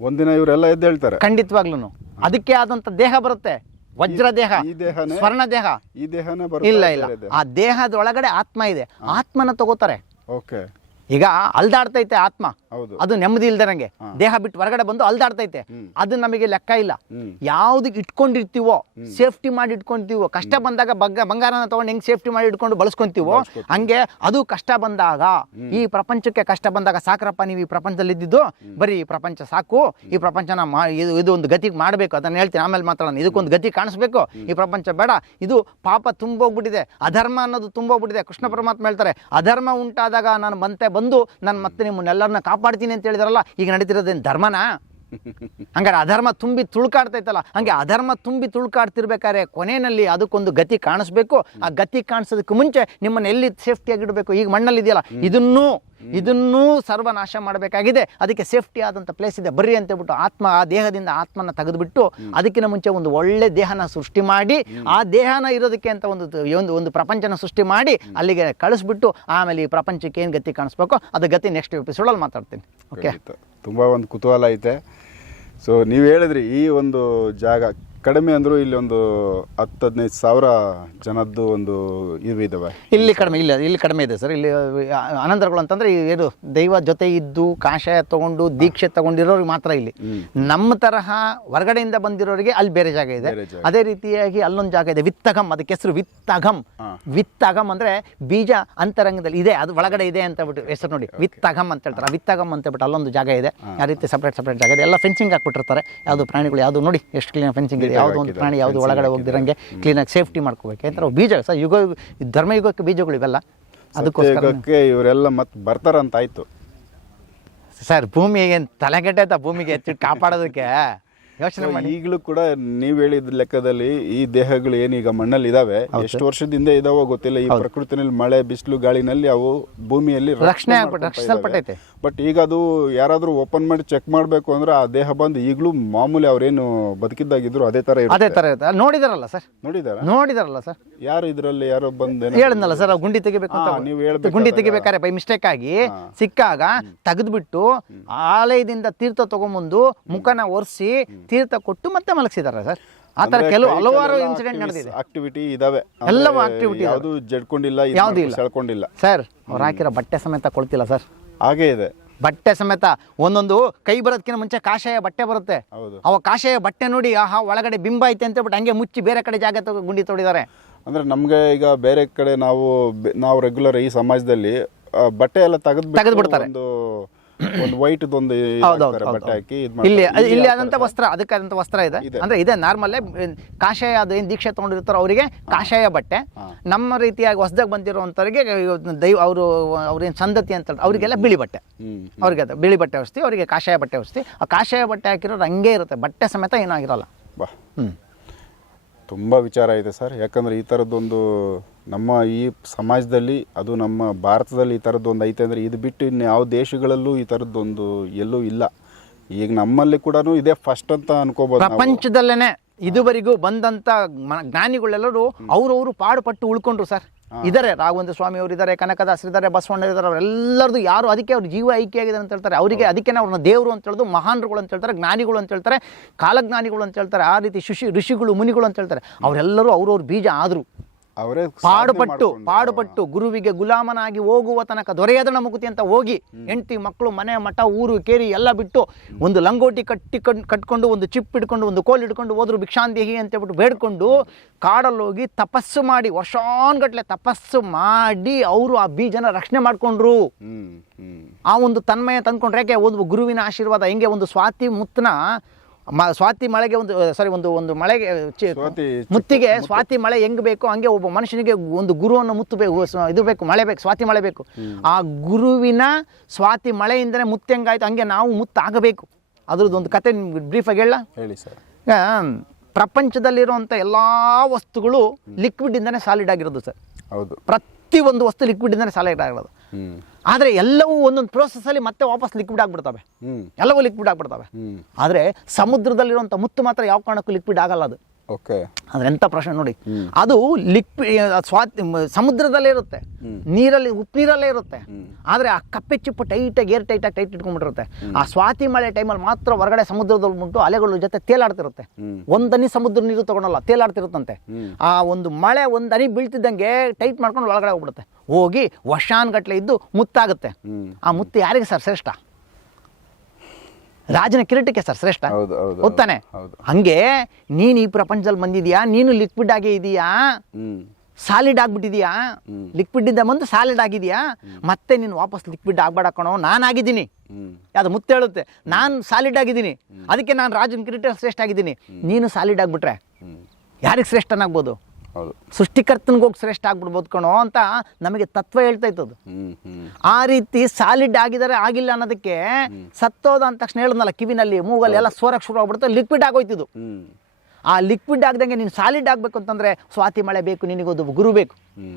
ಒಂದಿನ ಇವರೆಲ್ಲ ಎದ್ದು ಹೇಳ್ತಾರೆ. ಖಂಡಿತವಾಗ್ಲೂ ಅದಕ್ಕೆ ಆದಂತ ದೇಹ ಬರುತ್ತೆ. ವಜ್ರ ದೇಹ ಈ ದೇಹನೇ ಸ್ವರ್ಣ ದೇಹ. ಈ ದೇಹನೇ ಇಲ್ಲ ಇಲ್ಲ. ಆ ದೇಹದ ಒಳಗಡೆ ಆತ್ಮ ಇದೆ. ಆತ್ಮನ ತಗೋತಾರೆ. ಓಕೆ. ಈಗ ಅಲ್ದಾಡ್ತೈತೆ ಆತ್ಮ. ಅದು ನೆಮ್ಮದಿ ಇಲ್ದಂಗೆ ದೇಹ ಬಿಟ್ಟು ಹೊರಗಡೆ ಬಂದು ಅಲ್ದಾಡ್ತೈತೆ. ಅದು ನಮಗೆ ಲೆಕ್ಕ ಇಲ್ಲ. ಯಾವ್ದಕ್ಕೆ ಇಟ್ಕೊಂಡಿರ್ತೀವೋ ಸೇಫ್ಟಿ ಮಾಡಿ ಇಟ್ಕೊಂತೀವೋ ಕಷ್ಟ ಬಂದಾಗ ಬಗ್ಗ ಬಂಗಾರನ ತಗೊಂಡು ಹೆಂಗ್ ಸೇಫ್ಟಿ ಮಾಡಿ ಇಟ್ಕೊಂಡು ಬಳಸ್ಕೊಂತೀವೋ ಹಂಗೆ ಅದು ಕಷ್ಟ ಬಂದಾಗ ಈ ಪ್ರಪಂಚಕ್ಕೆ ಕಷ್ಟ ಬಂದಾಗ ಸಾಕ್ರಪ್ಪ ನೀವು ಈ ಪ್ರಪಂಚದಲ್ಲಿ ಇದ್ದಿದ್ದು ಬರೀ ಈ ಪ್ರಪಂಚ ಸಾಕು. ಈ ಪ್ರಪಂಚನ ಇದು ಇದು ಒಂದು ಗತಿ ಮಾಡಬೇಕು. ಅದನ್ನ ಹೇಳ್ತೀನಿ. ಆಮೇಲೆ ಮಾತಾಡೋಣ. ಇದಕ್ಕೊಂದು ಗತಿ ಕಾಣಿಸ್ಬೇಕು. ಈ ಪ್ರಪಂಚ ಬೇಡ. ಇದು ಪಾಪ ತುಂಬೋಗ್ಬಿಟ್ಟಿದೆ. ಅಧರ್ಮ ಅನ್ನೋದು ತುಂಬೋಗ್ಬಿಟ್ಟಿದೆ. ಕೃಷ್ಣ ಪರಮಾತ್ಮ ಹೇಳ್ತಾರೆ ಅಧರ್ಮ ಉಂಟಾದಾಗ ನಾನು ಮತ್ತೆ ಬಂದು ನಾನು ಮತ್ತೆ ನಿಮ್ಮನ್ನೆಲ್ಲರನ್ನ ಕಾಪಾಡ್ತೀನಿ ಅಂತ ಹೇಳಿದಾರಲ್ಲ ಈಗ ನಡೀತಿರೋದೇನು ಧರ್ಮನಾ? ಹಂಗಾರೆ ಅಧರ್ಮ ತುಂಬಿ ತುಳ್ಕಾಡ್ತೈತಲ್ಲ ಹಂಗೆ ಅಧರ್ಮ ತುಂಬಿ ತುಳ್ಕಾಡ್ತಿರ್ಬೇಕಾದ್ರೆ ಕೊನೆಯಲ್ಲಿ ಅದಕ್ಕೊಂದು ಗತಿ ಕಾಣಿಸ್ಬೇಕು. ಆ ಗತಿ ಕಾಣಿಸೋದಕ್ಕೆ ಮುಂಚೆ ನಿಮ್ಮನ್ನು ಎಲ್ಲಿ ಸೇಫ್ಟಿಯಾಗಿಡಬೇಕು ಈಗ ಮಣ್ಣಲ್ಲಿ ಇದೆಯಲ್ಲ ಇದನ್ನೂ ಇದನ್ನೂ ಸರ್ವನಾಶ ಮಾಡಬೇಕಾಗಿದೆ. ಅದಕ್ಕೆ ಸೇಫ್ಟಿ ಆದಂಥ ಪ್ಲೇಸ್ ಇದೆ. ಬರ್ರಿ ಅಂತ ಹೇಳ್ಬಿಟ್ಟು ಆತ್ಮ ಆ ದೇಹದಿಂದ ಆತ್ಮನ ತೆಗೆದುಬಿಟ್ಟು ಅದಕ್ಕಿಂತ ಮುಂಚೆ ಒಂದು ಒಳ್ಳೆ ದೇಹನ ಸೃಷ್ಟಿ ಮಾಡಿ ಆ ದೇಹನ ಇರೋದಕ್ಕೆ ಅಂತ ಒಂದು ಒಂದು ಒಂದು ಪ್ರಪಂಚನ ಸೃಷ್ಟಿ ಮಾಡಿ ಅಲ್ಲಿಗೆ ಕಳಿಸ್ಬಿಟ್ಟು ಆಮೇಲೆ ಈ ಪ್ರಪಂಚಕ್ಕೆ ಏನು ಗತಿ ಕಾಣಿಸ್ಬೇಕೋ ಅದು ಗತಿ ನೆಕ್ಸ್ಟ್ ಎಪಿಸೋಡಲ್ಲಿ ಮಾತಾಡ್ತೀನಿ. ಓಕೆ ತುಂಬ ತುಂಬಾ ಒಂದು ಕುತೂಹಲ ಐತೆ. ಸೊ ನೀವು ಹೇಳಿದ್ರಿ ಈ ಒಂದು ಜಾಗ ಕಡಿಮೆ ಅಂದರೂ ಇಲ್ಲಿ ಒಂದು ಹತ್ತು ಹದಿನೈದು ಸಾವಿರ ಜನದ್ದು ಒಂದು ಇದು ಇದಾವೆ. ಇಲ್ಲಿ ಕಡಿಮೆ ಇಲ್ಲ ಇಲ್ಲಿ ಕಡಿಮೆ ಇದೆ ಸರ್. ಇಲ್ಲಿ ಅನಂತರಗಳು ಅಂತಂದ್ರೆ ಏನು ದೈವ ಜೊತೆ ಇದ್ದು ಕಾಷಾಯ ತಗೊಂಡು ದೀಕ್ಷೆ ತಗೊಂಡಿರೋರಿಗೆ ಮಾತ್ರ ಇಲ್ಲಿ. ನಮ್ಮ ತರಹ ಹೊರಗಡೆಯಿಂದ ಬಂದಿರೋರಿಗೆ ಅಲ್ಲಿ ಬೇರೆ ಜಾಗ ಇದೆ. ಅದೇ ರೀತಿಯಾಗಿ ಅಲ್ಲೊಂದು ಜಾಗ ಇದೆ ವಿತ್ತಗಂ ಅದಕ್ಕೆ ಹೆಸರು ವಿತ್ತಗಂ ವಿತ್ತಗಂ ಅಂದ್ರೆ ಬೀಜ ಅಂತರಂಗದಲ್ಲಿ ಇದೆ ಅದು ಒಳಗಡೆ ಇದೆ ಅಂತ ಬಿಟ್ಟು ಹೆಸರು ನೋಡಿ. ವಿತ್ತಗಮ್ ಅಂತ ಹೇಳ್ತಾರೆ. ವಿತ್ತಗಮ್ ವಿತ್ತಗಂ ಅಂತ ಹೇಳ್ಬಿಟ್ಟು ಅಲ್ಲೊಂದು ಜಾಗ ಇದೆ. ಆ ರೀತಿ ಸಪ್ರೇಟ್ ಸಪ್ರೇಟ್ ಜಾಗ ಇದೆ. ಎಲ್ಲ ಫೆನ್ಸಿಂಗ್ ಹಾಕ್ಬಿಟ್ಟಿರ್ತಾರೆ. ಯಾವುದು ಪ್ರಾಣಿಗಳು ಯಾವುದು ನೋಡಿ ಎಷ್ಟು ಕ್ಲೀನ್ ಫೆನ್ಸಿಂಗ್ ಇದೆ. ಯಾವುದು ಒಂದು ಪ್ರಾಣಿ ಯಾವುದು ಒಳಗಡೆ ಹೋಗ್ದಿರಂಗೆ ಕ್ಲೀನಾಗಿ ಸೇಫ್ಟಿ ಮಾಡ್ಕೋಬೇಕು. ಯಾಕಂದ್ರೆ ಬೀಜ ಸರ್ ಯುಗ ಧರ್ಮಯುಗಕ್ಕೆ ಬೀಜಗಳು ಇವೆಲ್ಲ ಅದಕ್ಕೋಸ್ಕರ ಇವರೆಲ್ಲ ಮತ್ತೆ ಸರ್ ಆಯ್ತು ಸರ್ ಭೂಮಿಗೆ ಅಂತ ಭೂಮಿಗೆ ಹೆಚ್ಚಿಟ್ಟು ಕಾಪಾಡೋದಕ್ಕೆ? ಯೋಚನೆ ಮಾಡಿ. ಈಗಲೂ ಕೂಡ ನೀವು ಹೇಳಿದ ಲೆಕ್ಕದಲ್ಲಿ ಈ ದೇಹಗಳು ಏನೀಗ ಮಣ್ಣಲ್ಲಿ ಇದಾವೆ. ಎಷ್ಟು ವರ್ಷದಿಂದ ಇದಾವೋ ಗೊತ್ತಿಲ್ಲ. ಈ ಪ್ರಕೃತಿನಲ್ಲಿ ಮಳೆ ಬಿಸಿಲು ಗಾಳಿನಲ್ಲಿ ಅವು ಭೂಮಿಯಲ್ಲಿ ರಕ್ಷಣೆ ರಕ್ಷಿಸಲ್ಪಟ್ಟೈತೆ. ಬಟ್ ಈಗ ಅದು ಯಾರಾದ್ರೂ ಓಪನ್ ಮಾಡಿ ಚೆಕ್ ಮಾಡಬೇಕು ಅಂದ್ರೆ ಆ ದೇಹ ಬಂದು ಈಗಲೂ ಮಾಮೂಲಿ ಅವ್ರೇನು ಬದುಕಿದ್ದಾಗಿದ್ರು ಅದೇ ತರ ಅದೇ ತರ ಇರುತ್ತೆ. ನೋಡಿದಾರಲ್ಲ ಸರ್? ನೋಡಿದಾರ? ನೋಡಿದಾರಲ್ಲ ಸರ್. ಯಾರು ಇದರಲ್ಲಿ ಯಾರೋ ಬಂದ್ ಹೇಳಿದ್ನಲ್ಲ ಸರ್ ಗುಂಡಿ ತೆಗಿಬೇಕು ಅಂತ ನೀವು ಹೇಳಿ ಗುಂಡಿ ತೆಗಿಬೇಕಾರೆ ಬೈ ಮಿಸ್ಟೇಕ್ ಆಗಿ ಸಿಕ್ಕಾಗ ತೆಗೆದ್ಬಿಟ್ಟು ಆಲಯದಿಂದ ತೀರ್ಥ ತಗೊಂಬಂದು ಮುಖನ ಒರೆಸಿ ತೀರ್ಥ ಕೊಟ್ಟು ಮತ್ತೆ ಮಲಗಿಸಿದಾರೆ ಸರ್. ಆ ಥರ ಕೆಲವು ಹಲವಾರು ಇನ್ಸಿಡೆಂಟ್ ನಡೆದಿದೆ. ಆಕ್ಟಿವಿಟಿ ಇದಾವೆ. ಎಲ್ಲವೂ ಆಕ್ಟಿವಿಟಿ ಯಾವುದು ಜಡ್ಕೊಂಡಿಲ್ಲ ಯಾವುದು ಇಲ್ಲ. ಸೆಳ್ಕೊಂಡಿಲ್ಲ. ಸರ್ ಅವ್ರು ಹಾಕಿರೋ ಬಟ್ಟೆ ಸಮೇತ ಕೊಳ್ತಿಲ್ಲ ಸರ್ ಹಾಗೆ ಇದೆ. ಬಟ್ಟೆ ಸಮೇತ ಒಂದೊಂದು ಕೈ ಬರೋದಕ್ಕಿಂತ ಮುಂಚೆ ಕಾಷಾಯ ಬಟ್ಟೆ ಬರುತ್ತೆ. ಹೌದು. ಅವ ಕಾಷಾಯ ಬಟ್ಟೆ ನೋಡಿ ಆಹಾ ಒಳಗಡೆ ಬಿಂಬ ಐತೆ ಅಂತ ಹೇಳ್ಬಿಟ್ಟು ಹಂಗೆ ಮುಚ್ಚಿ ಬೇರೆ ಕಡೆ ಜಾಗ ಗುಂಡಿ ತೊಡಿದ್ದಾರೆ ಅಂದ್ರೆ ನಮ್ಗೆ ಈಗ ಬೇರೆ ಕಡೆ ನಾವು ನಾವು ರೆಗ್ಯುಲರ್ ಈ ಸಮಾಜದಲ್ಲಿ ಬಟ್ಟೆ ಎಲ್ಲ ತೆಗೆದು ಬಿಡ್ತಾರೆ ಒಂದು ಒಂದು ವೈಟ್ ಒಂದು ಬಟ್ಟೆ. ಹಾಕಿ ಇಲ್ಲಿ. ಇಲ್ಲಿ ಆದಂತ ವಸ್ತ್ರ ವಸ್ತ್ರ ಆದಂತ ವಸ್ತ್ರ ಇದೆ. ಅಂದ್ರೆ ಇದೆ ನಾರ್ಮಲ್ ಕಾಷಾಯ ಅದು ಏನು ದೀಕ್ಷೆ ತಗೊಂಡಿರ್ತಾರೋ ಅವರಿಗೆ ಕಾಷಾಯ ಬಟ್ಟೆ. ನಮ್ಮ ರೀತಿಯಾಗಿ ಹೊಸದಾಗ ಬಂದಿರುವಂತವರಿಗೆ ದೈವ ಅವರು ಅವ್ರೇನು ಸಂದತಿ ಅಂತ ಅವರಿಗೆಲ್ಲ ಬಿಳಿ ಬಟ್ಟೆ. ಅವ್ರಿಗೆ ಅದು ಬಿಳಿ ಬಟ್ಟೆ ಹೊಸ್ತಿ ಅವರಿಗೆ ಕಾಷಾಯ ಬಟ್ಟೆ ಹೊಸ್ತಿ. ಆ ಕಾಷಾಯ ಬಟ್ಟೆ ಹಾಕಿರೋರು ಹಂಗೆ ಇರುತ್ತೆ ಬಟ್ಟೆ ಸಮೇತ ಏನಾಗಿರಲ್ಲ. ಬಾ. ಹ್ಮ್. ತುಂಬ ವಿಚಾರ ಇದೆ ಸರ್. ಯಾಕಂದ್ರೆ ಈ ಥರದ್ದೊಂದು ನಮ್ಮ ಈ ಸಮಾಜದಲ್ಲಿ ಅದು ನಮ್ಮ ಭಾರತದಲ್ಲಿ ಈ ಥರದ್ದೊಂದು ಐತೆ ಅಂದರೆ ಇದು ಬಿಟ್ಟು ಇನ್ನು ಯಾವ ದೇಶಗಳಲ್ಲೂ ಈ ಥರದ್ದೊಂದು ಎಲ್ಲೂ ಇಲ್ಲ. ಈಗ ನಮ್ಮಲ್ಲಿ ಕೂಡ ಇದೇ ಫಸ್ಟ್ ಅಂತ ಅನ್ಕೋಬೋದು ಪ್ರಪಂಚದಲ್ಲೇ ಇದುವರೆಗೂ ಬಂದಂತ ಜ್ಞಾನಿಗಳೆಲ್ಲರೂ ಅವರವರು ಪಾಡುಪಟ್ಟು ಉಳ್ಕೊಂಡ್ರು ಸರ್. ಇದಾರೆ ರಾಘವೇಂದ್ರ ಸ್ವಾಮಿ ಅವರು ಇದಾರೆ ಕನಕದಾಸರು ಇದಾರೆ ಬಸವಣ್ಣ ಇದ್ದಾರೆ ಅವರೆಲ್ಲರದು ಯಾರು ಅದಕ್ಕೆ ಅವ್ರ ಜೀವ ಐಕ್ಯ ಆಗಿದೆ ಅಂತ ಹೇಳ್ತಾರೆ. ಅವರಿಗೆ ಅದಕ್ಕೆ ಅವ್ರನ್ನ ದೇವರು ಅಂತ ಹೇಳೋದು ಮಹಾನ್ರುಗಳು ಅಂತ ಹೇಳ್ತಾರೆ ಜ್ಞಾನಿಗಳು ಅಂತ ಹೇಳ್ತಾರೆ ಕಾಲಜ್ಞಾನಿಗಳು ಅಂತ ಹೇಳ್ತಾರೆ ಆ ರೀತಿ ಶುಷಿ ಋಷಿಗಳು ಮುನಿಗಳು ಅಂತ ಹೇಳ್ತಾರೆ. ಅವರೆಲ್ಲರೂ ಅವ್ರವ್ರ ಬೀಜ ಆದ್ರು. ಅವರೇ ಪಾಡುಪಟ್ಟು ಪಾಡುಪಟ್ಟು ಗುರುವಿಗೆ ಗುಲಾಮನಾಗಿ ಹೋಗುವ ತನಕ ದೊರೆಯದಣ ಮುಗುತಿ ಅಂತ ಹೋಗಿ ಹೆಂಡತಿ ಮಕ್ಕಳು ಮನೆ ಮಠ ಊರು ಕೇರಿ ಎಲ್ಲ ಬಿಟ್ಟು ಒಂದು ಲಂಗೋಟಿ ಕಟ್ಟಿ ಕಟ್- ಕಟ್ಕೊಂಡು ಒಂದು ಚಿಪ್ ಹಿಡ್ಕೊಂಡು ಒಂದು ಕೋಲ್ ಹಿಡ್ಕೊಂಡು ಹೋದ್ರು ಭಿಕ್ಷಾಂದೇಹಿ ಅಂತ ಹೇಳ್ಬಿಟ್ಟು ಬೇಡ್ಕೊಂಡು ಕಾಡಲ್ಲಿ ಹೋಗಿ ತಪಸ್ಸು ಮಾಡಿ ವರ್ಷಾನ್ಗಟ್ಲೆ ತಪಸ್ಸು ಮಾಡಿ ಅವರು ಆ ಬೀಜನ ರಕ್ಷಣೆ ಮಾಡ್ಕೊಂಡ್ರು. ಆ ಒಂದು ತನ್ಮಯ ತಂದ್ಕೊಂಡ್ರೆ ಯಾಕೆ? ಒಂದು ಗುರುವಿನ ಆಶೀರ್ವಾದ ಹೆಂಗೆ ಒಂದು ಸ್ವಾತಿ ಮುತ್ತನ ಮ ಸ್ವಾತಿ ಮಳೆಗೆ ಒಂದು ಸಾರಿ ಒಂದು ಒಂದು ಮಳೆಗೆ ಚಿ- ಮುತ್ತಿಗೆ ಸ್ವಾತಿ ಮಳೆ ಹೆಂಗ್ ಬೇಕು ಹಂಗೆ ಒಬ್ಬ ಮನುಷ್ಯನಿಗೆ ಒಂದು ಗುರುವನ್ನು ಮುತ್ತು ಬೇಕು ಸ- ಇದು ಬೇಕು ಮಳೆ ಬೇಕು ಸ್ವಾತಿ ಮಳೆ ಬೇಕು. ಆ ಗುರುವಿನ ಸ್ವಾತಿ ಮಳೆಯಿಂದನೇ ಮುತ್ತು ಹೆಂಗಾಯ್ತು ಹಂಗೆ ನಾವು ಮುತ್ತಾಗಬೇಕು. ಅದ್ರದ್ದು ಒಂದು ಕತೆ ಬ್ರೀಫಾಗಿ ಹೇಳ ಹೇಳಿ ಸರ್. ಈಗ ಪ್ರಪಂಚದಲ್ಲಿರುವಂಥ ಎಲ್ಲ ವಸ್ತುಗಳು ಲಿಕ್ವಿಡ್ ಇಂದನೇ ಸಾಲಿಡ್ ಆಗಿರೋದು ಸರ್. ಹೌದು. ಪ್ರತಿ ಒಂದು ವಸ್ತು ಲಿಕ್ವಿಡ್ ಇಂದನೇ ಸಾಲಿಡ್ ಆಗಿರೋದು. ಹ್ಮ್. ಆದರೆ ಎಲ್ಲವೂ ಒಂದೊಂದು ಪ್ರೋಸೆಸ್ಸಲ್ಲಿ ಮತ್ತೆ ವಾಪಸ್ ಲಿಕ್ವಿಡ್ ಆಗ್ಬಿಡ್ತವೆ. ಎಲ್ಲವೂ ಲಿಕ್ವಿಡ್ ಆಗ್ಬಿಡ್ತವೆ. ಆದರೆ ಸಮುದ್ರದಲ್ಲಿರುವಂಥ ಮುತ್ತು ಮಾತ್ರ ಯಾವ ಕಾರಣಕ್ಕೂ ಲಿಕ್ವಿಡ್ ಆಗಲ್ಲ ಅದು. ಓಕೆ ಅಂದ್ರೆ ಎಂಥ ಪ್ರಶ್ನೆ ನೋಡಿ. ಅದು ಲಿಕ್ವಿ ಸ್ವಾತಿ ಸಮುದ್ರದಲ್ಲೇ ಇರುತ್ತೆ. ನೀರಲ್ಲಿ ಉಪ್ಪು ನೀರಲ್ಲೇ ಇರುತ್ತೆ ಆದರೆ ಆ ಕಪ್ಪೆ ಚಿಪ್ಪು ಟೈಟಾಗಿ ಏರ್ ಟೈಟಾಗಿ ಟೈಟ್ ಇಟ್ಕೊಂಡ್ಬಿಟ್ಟಿರುತ್ತೆ. ಆ ಸ್ವಾತಿ ಮಳೆ ಟೈಮಲ್ಲಿ ಮಾತ್ರ ಹೊರಗಡೆ ಸಮುದ್ರದಲ್ಲಿ ಉಂಟು ಅಲೆಗಳ ಜೊತೆ ತೇಲಾಡ್ತಿರುತ್ತೆ. ಒಂದನಿ ಸಮುದ್ರ ನೀರು ತಗೊಳಲ್ಲ ತೇಲಾಡ್ತಿರುತ್ತಂತೆ. ಆ ಒಂದು ಮಳೆ ಒಂದನಿ ಬೀಳ್ತಿದ್ದಂಗೆ ಟೈಟ್ ಮಾಡ್ಕೊಂಡು ಒಳಗಡೆ ಹೋಗ್ಬಿಡುತ್ತೆ. ಹೋಗಿ ವರ್ಷಾನ್ಗಟ್ಲೆ ಇದ್ದು ಮುತ್ತಾಗುತ್ತೆ. ಆ ಮುತ್ತು ಯಾರಿಗೆ ಸರ್ ಶ್ರೇಷ್ಠ? ರಾಜನ ಕಿರೀಟಕ್ಕೆ ಸರ್ ಶ್ರೇಷ್ಠ. ಗೊತ್ತಾನೆ. ಹಂಗೆ ನೀನು ಈ ಪ್ರಪಂಚದಲ್ಲಿ ಬಂದಿದ್ಯಾ? ನೀನು ಲಿಕ್ವಿಡ್ ಆಗೇ ಇದೀಯಾ? ಸಾಲಿಡ್ ಆಗ್ಬಿಟ್ಟಿದ್ಯಾ? ಲಿಕ್ವಿಡ್ ಇಂದ ಬಂದು ಸಾಲಿಡ್ ಆಗಿದೆಯಾ? ಮತ್ತೆ ನೀನು ವಾಪಸ್ ಲಿಕ್ವಿಡ್ ಆಗ್ಬೇಡ ಕಣೋ ನಾನಾಗಿದ್ದೀನಿ ಆಗಿದ್ದೀನಿ. ಅದು ಮುತ್ತ ಹೇಳುತ್ತೆ. ನಾನು ಸಾಲಿಡ್ ಆಗಿದ್ದೀನಿ. ಅದಕ್ಕೆ ನಾನು ರಾಜನ ಕಿರೀಟ ಶ್ರೇಷ್ಠ ಆಗಿದ್ದೀನಿ. ನೀನು ಸಾಲಿಡ್ ಆಗ್ಬಿಟ್ರೆ ಯಾರಿಗೆ ಶ್ರೇಷ್ಠನಾಗ್ಬೋದು? ಹೌದು. ಸೃಷ್ಟಿಕರ್ತನಿಗೆ ಹೋಗಿ ಶ್ರೇಷ್ಠ ಆಗ್ಬಿಡ್ಬೋದು ಕಣೋ ಅಂತ ನಮಗೆ ತತ್ವ ಹೇಳ್ತಾ ಇತ್ತದು ಹ್ಮ್ ಆ ರೀತಿ ಸಾಲಿಡ್ ಆಗಿದ್ದಾರೆ ಆಗಿಲ್ಲ ಅನ್ನೋದಕ್ಕೆ ಸತ್ತೋದ ಅಂದ ತಕ್ಷಣ ಹೇಳಿದ್ನಲ್ಲ ಕಿವಿನಲ್ಲಿ ಮೂಗಲ್ಲಿ ಎಲ್ಲ ಸೋರಕ್ಕೆ ಶುರು ಆಗ್ಬಿಡುತ್ತೆ ಲಿಕ್ವಿಡ್ ಆಗೋಯ್ತಿದ್ದು ಆ ಲಿಕ್ವಿಡ್ ಆಗ್ದಂಗೆ ನೀನು ಸಾಲಿಡ್ ಆಗಬೇಕು ಅಂತಂದರೆ ಸ್ವಾತಿ ಮಳೆ ಬೇಕು ನಿನಗೊಂದು ಗುರು ಬೇಕು.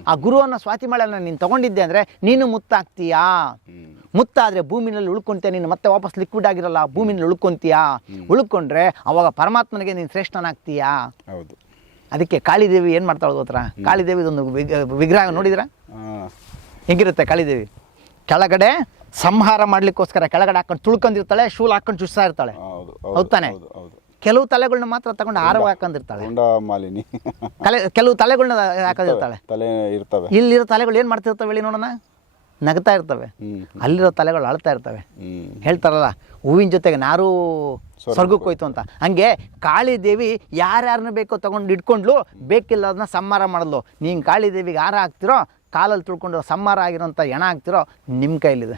ಆ ಗುರು ಅನ್ನೋ ಸ್ವಾತಿ ಮಳೆನ ನೀನು ತಗೊಂಡಿದ್ದೆ ಅಂದರೆ ನೀನು ಮುತ್ತಾಗ್ತೀಯಾ? ಮುತ್ತಾದರೆ ಭೂಮಿನಲ್ಲಿ ಉಳ್ಕೊಂತೀಯ ನೀನು ಮತ್ತೆ ವಾಪಸ್ ಲಿಕ್ವಿಡ್ ಆಗಿರಲ್ಲ ಭೂಮಿನಲ್ಲಿ ಉಳ್ಕೊಂತೀಯಾ? ಉಳ್ಕೊಂಡ್ರೆ ಅವಾಗ ಪರಮಾತ್ಮನಿಗೆ ನೀನು ಶ್ರೇಷ್ಠನಾಗ್ತೀಯಾ? ಹೌದು. ಅದಕ್ಕೆ ಕಾಳಿದೇವಿ ಏನು ಮಾಡ್ತಾಳೆ ಗೊತ್ತಾ? ಕಾಳಿದೇವಿ ಇದೊಂದು ವಿಗ್ರಹ ನೋಡಿದ್ರ? ಹೆಂಗಿರುತ್ತೆ ಕಾಳಿದೇವಿ? ಕೆಳಗಡೆ ಸಂಹಾರ ಮಾಡ್ಲಿಕ್ಕೋಸ್ಕರ ಕೆಳಗಡೆ ಹಾಕೊಂಡು ತುಳ್ಕೊಂಡಿರ್ತಾಳೆ ಶೂಲ್ ಹಾಕೊಂಡು ಚುಸ್ತಾ ಇರ್ತಾಳೆ. ಹೌದು ತಾನೆ? ಕೆಲವು ತಲೆಗಳನ್ನ ಮಾತ್ರ ತಗೊಂಡು ಹಾರವಾಗಿ ಹಾಕೊಂಡಿರ್ತಾಳೆ. ಮಾಲಿನಿ. ಕಲೆ ಕೆಲವು ತಲೆಗಳನ್ನ ಹಾಕೊಂಡಿರ್ತಾಳೆ. ತಲೆ ಇರ್ತವೆ. ಇಲ್ಲಿರೋ ತಲೆಗಳು ಏನು ಮಾಡ್ತಿರ್ತಾವೆ ಹೇಳಿ ನೋಡೋಣ? ನಗ್ತಾ ಇರ್ತವೆ. ಅಲ್ಲಿರೋ ತಲೆಗಳು ಅಳ್ತಾ ಇರ್ತವೆ. ಹೇಳ್ತಾರಲ್ಲ ಹೂವಿನ ಜೊತೆಗೆ ನಾರು ಸ್ವರ್ಗಕ್ಕೆ ಹೋಯ್ತು ಅಂತ. ಹಂಗೆ ಕಾಳಿ ದೇವಿ ಯಾರ್ಯಾರನ್ನ ಬೇಕೋ ತಗೊಂಡು ಇಟ್ಕೊಂಡ್ಲು ಬೇಕಿಲ್ಲ ಅದನ್ನ ಸಂಹಾರ ಮಾಡಿದ್ಲು ನೀನು ಕಾಳಿ ಯಾರ ಹಾರ ಹಾಕ್ತಿರೋ ಕಾಲಲ್ಲಿ ತುಳ್ಕೊಂಡು ಸಂಹಾರ ಆಗಿರೋಂಥ ಎಣ ಹಾಕ್ತಿರೋ ನಿಮ್ಮ ಕೈಲಿದೆ.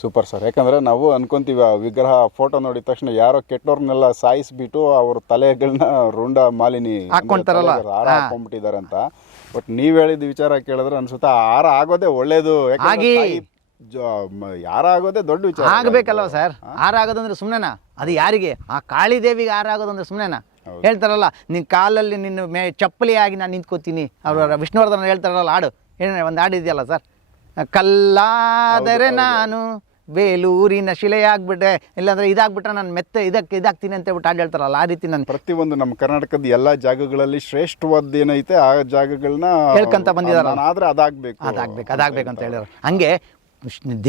Super sir. ಯಾಕಂದ್ರೆ ನಾವು ಅನ್ಕೊಂತೀವಿ ಆ ವಿಗ್ರಹ ಫೋಟೋ ನೋಡಿದ ತಕ್ಷಣ ಯಾರೋ ಕೆಟ್ಟವ್ರನ್ನೆಲ್ಲ ಸಾಯಿಸ್ಬಿಟ್ಟು ಅವ್ರ ತಲೆಗಳನ್ನ ರುಂಡ ಮಾಲಿನಿ ಹಾಕೊಂಡ್ಬಿಟ್ಟಿದ್ದಾರೆ ಅಂತ. ಬಟ್ ನೀವ್ ಹೇಳಿದ ವಿಚಾರ ಕೇಳಿದ್ರೆ ಅನ್ಸುತ್ತೆ ಆರ ಆಗೋದೇ ಒಳ್ಳೇದು. ಯಾಕಂದ್ರೆ ಆಗಿ. ತಾಯಿ ಜ- ಯಾರ ಆಗೋದೇ ದೊಡ್ಡ ವಿಚಾರ. ಆಗಬೇಕಲ್ವ ಸರ್? ಆರಾಗೋದಂದ್ರೆ ಆಗೋದಂದ್ರೆ ಸುಮ್ಮನೆನಾ ಅದು ಯಾರಿಗೆ? ಆ ಕಾಳಿ ದೇವಿಗೆ ಆರ ಆಗೋದಂದ್ರೆ ಸುಮ್ಮನೆನಾ ಹೇಳ್ತಾರಲ್ಲ ನಿನ್ನ ಕಾಲಲ್ಲಿ ನಿನ್ನ ಮೇ ಚಪ್ಪಲಿ ಆಗಿ ನಾನು ನಿಂತ್ಕೋತೀನಿ. ಅವ್ರ ವಿಷ್ಣುವರ್ಧನ್ ಹೇಳ್ತಾರಲ್ಲ ಹಾಡು. ಏನು ಒಂದು ಹಾಡು ಇದೆಯಲ್ಲ ಸರ್? ಕಲ್ಲಾದರೆ ನಾನು ಬೇಲೂರಿನ ಶಿಲೆಯಾಗ್ಬಿಟ್ರೆ ಇಲ್ಲಾಂದ್ರೆ ಇದಾಗ್ಬಿಟ್ರೆ ನಾನು ಮೆತ್ತೆ ಇದಕ್ಕೆ ಇದಾಗ್ತೀನಿ ಅಂತ ಹೇಳ್ಬಿಟ್ಟು ಹಾಡು ಹೇಳ್ತಾರಲ್ಲ ಆ ರೀತಿ ನಾನು ಪ್ರತಿಯೊಂದು ನಮ್ಮ ಕರ್ನಾಟಕದ ಎಲ್ಲ ಜಾಗಗಳಲ್ಲಿ ಶ್ರೇಷ್ಠವಾದ ಏನೈತೆ ಆ ಜಾಗಗಳನ್ನ ಹೇಳ್ಕೊಂತ ಬಂದಿದ್ದಾರೆ ಆದ್ರೆ ಅದಾಗ್ಬೇಕು. ಅದಾಗ್ಬೇಕು ಅದಾಗ್ಬೇಕು ಅಂತ ಹೇಳಿದ್ರು. ಹಂಗೆ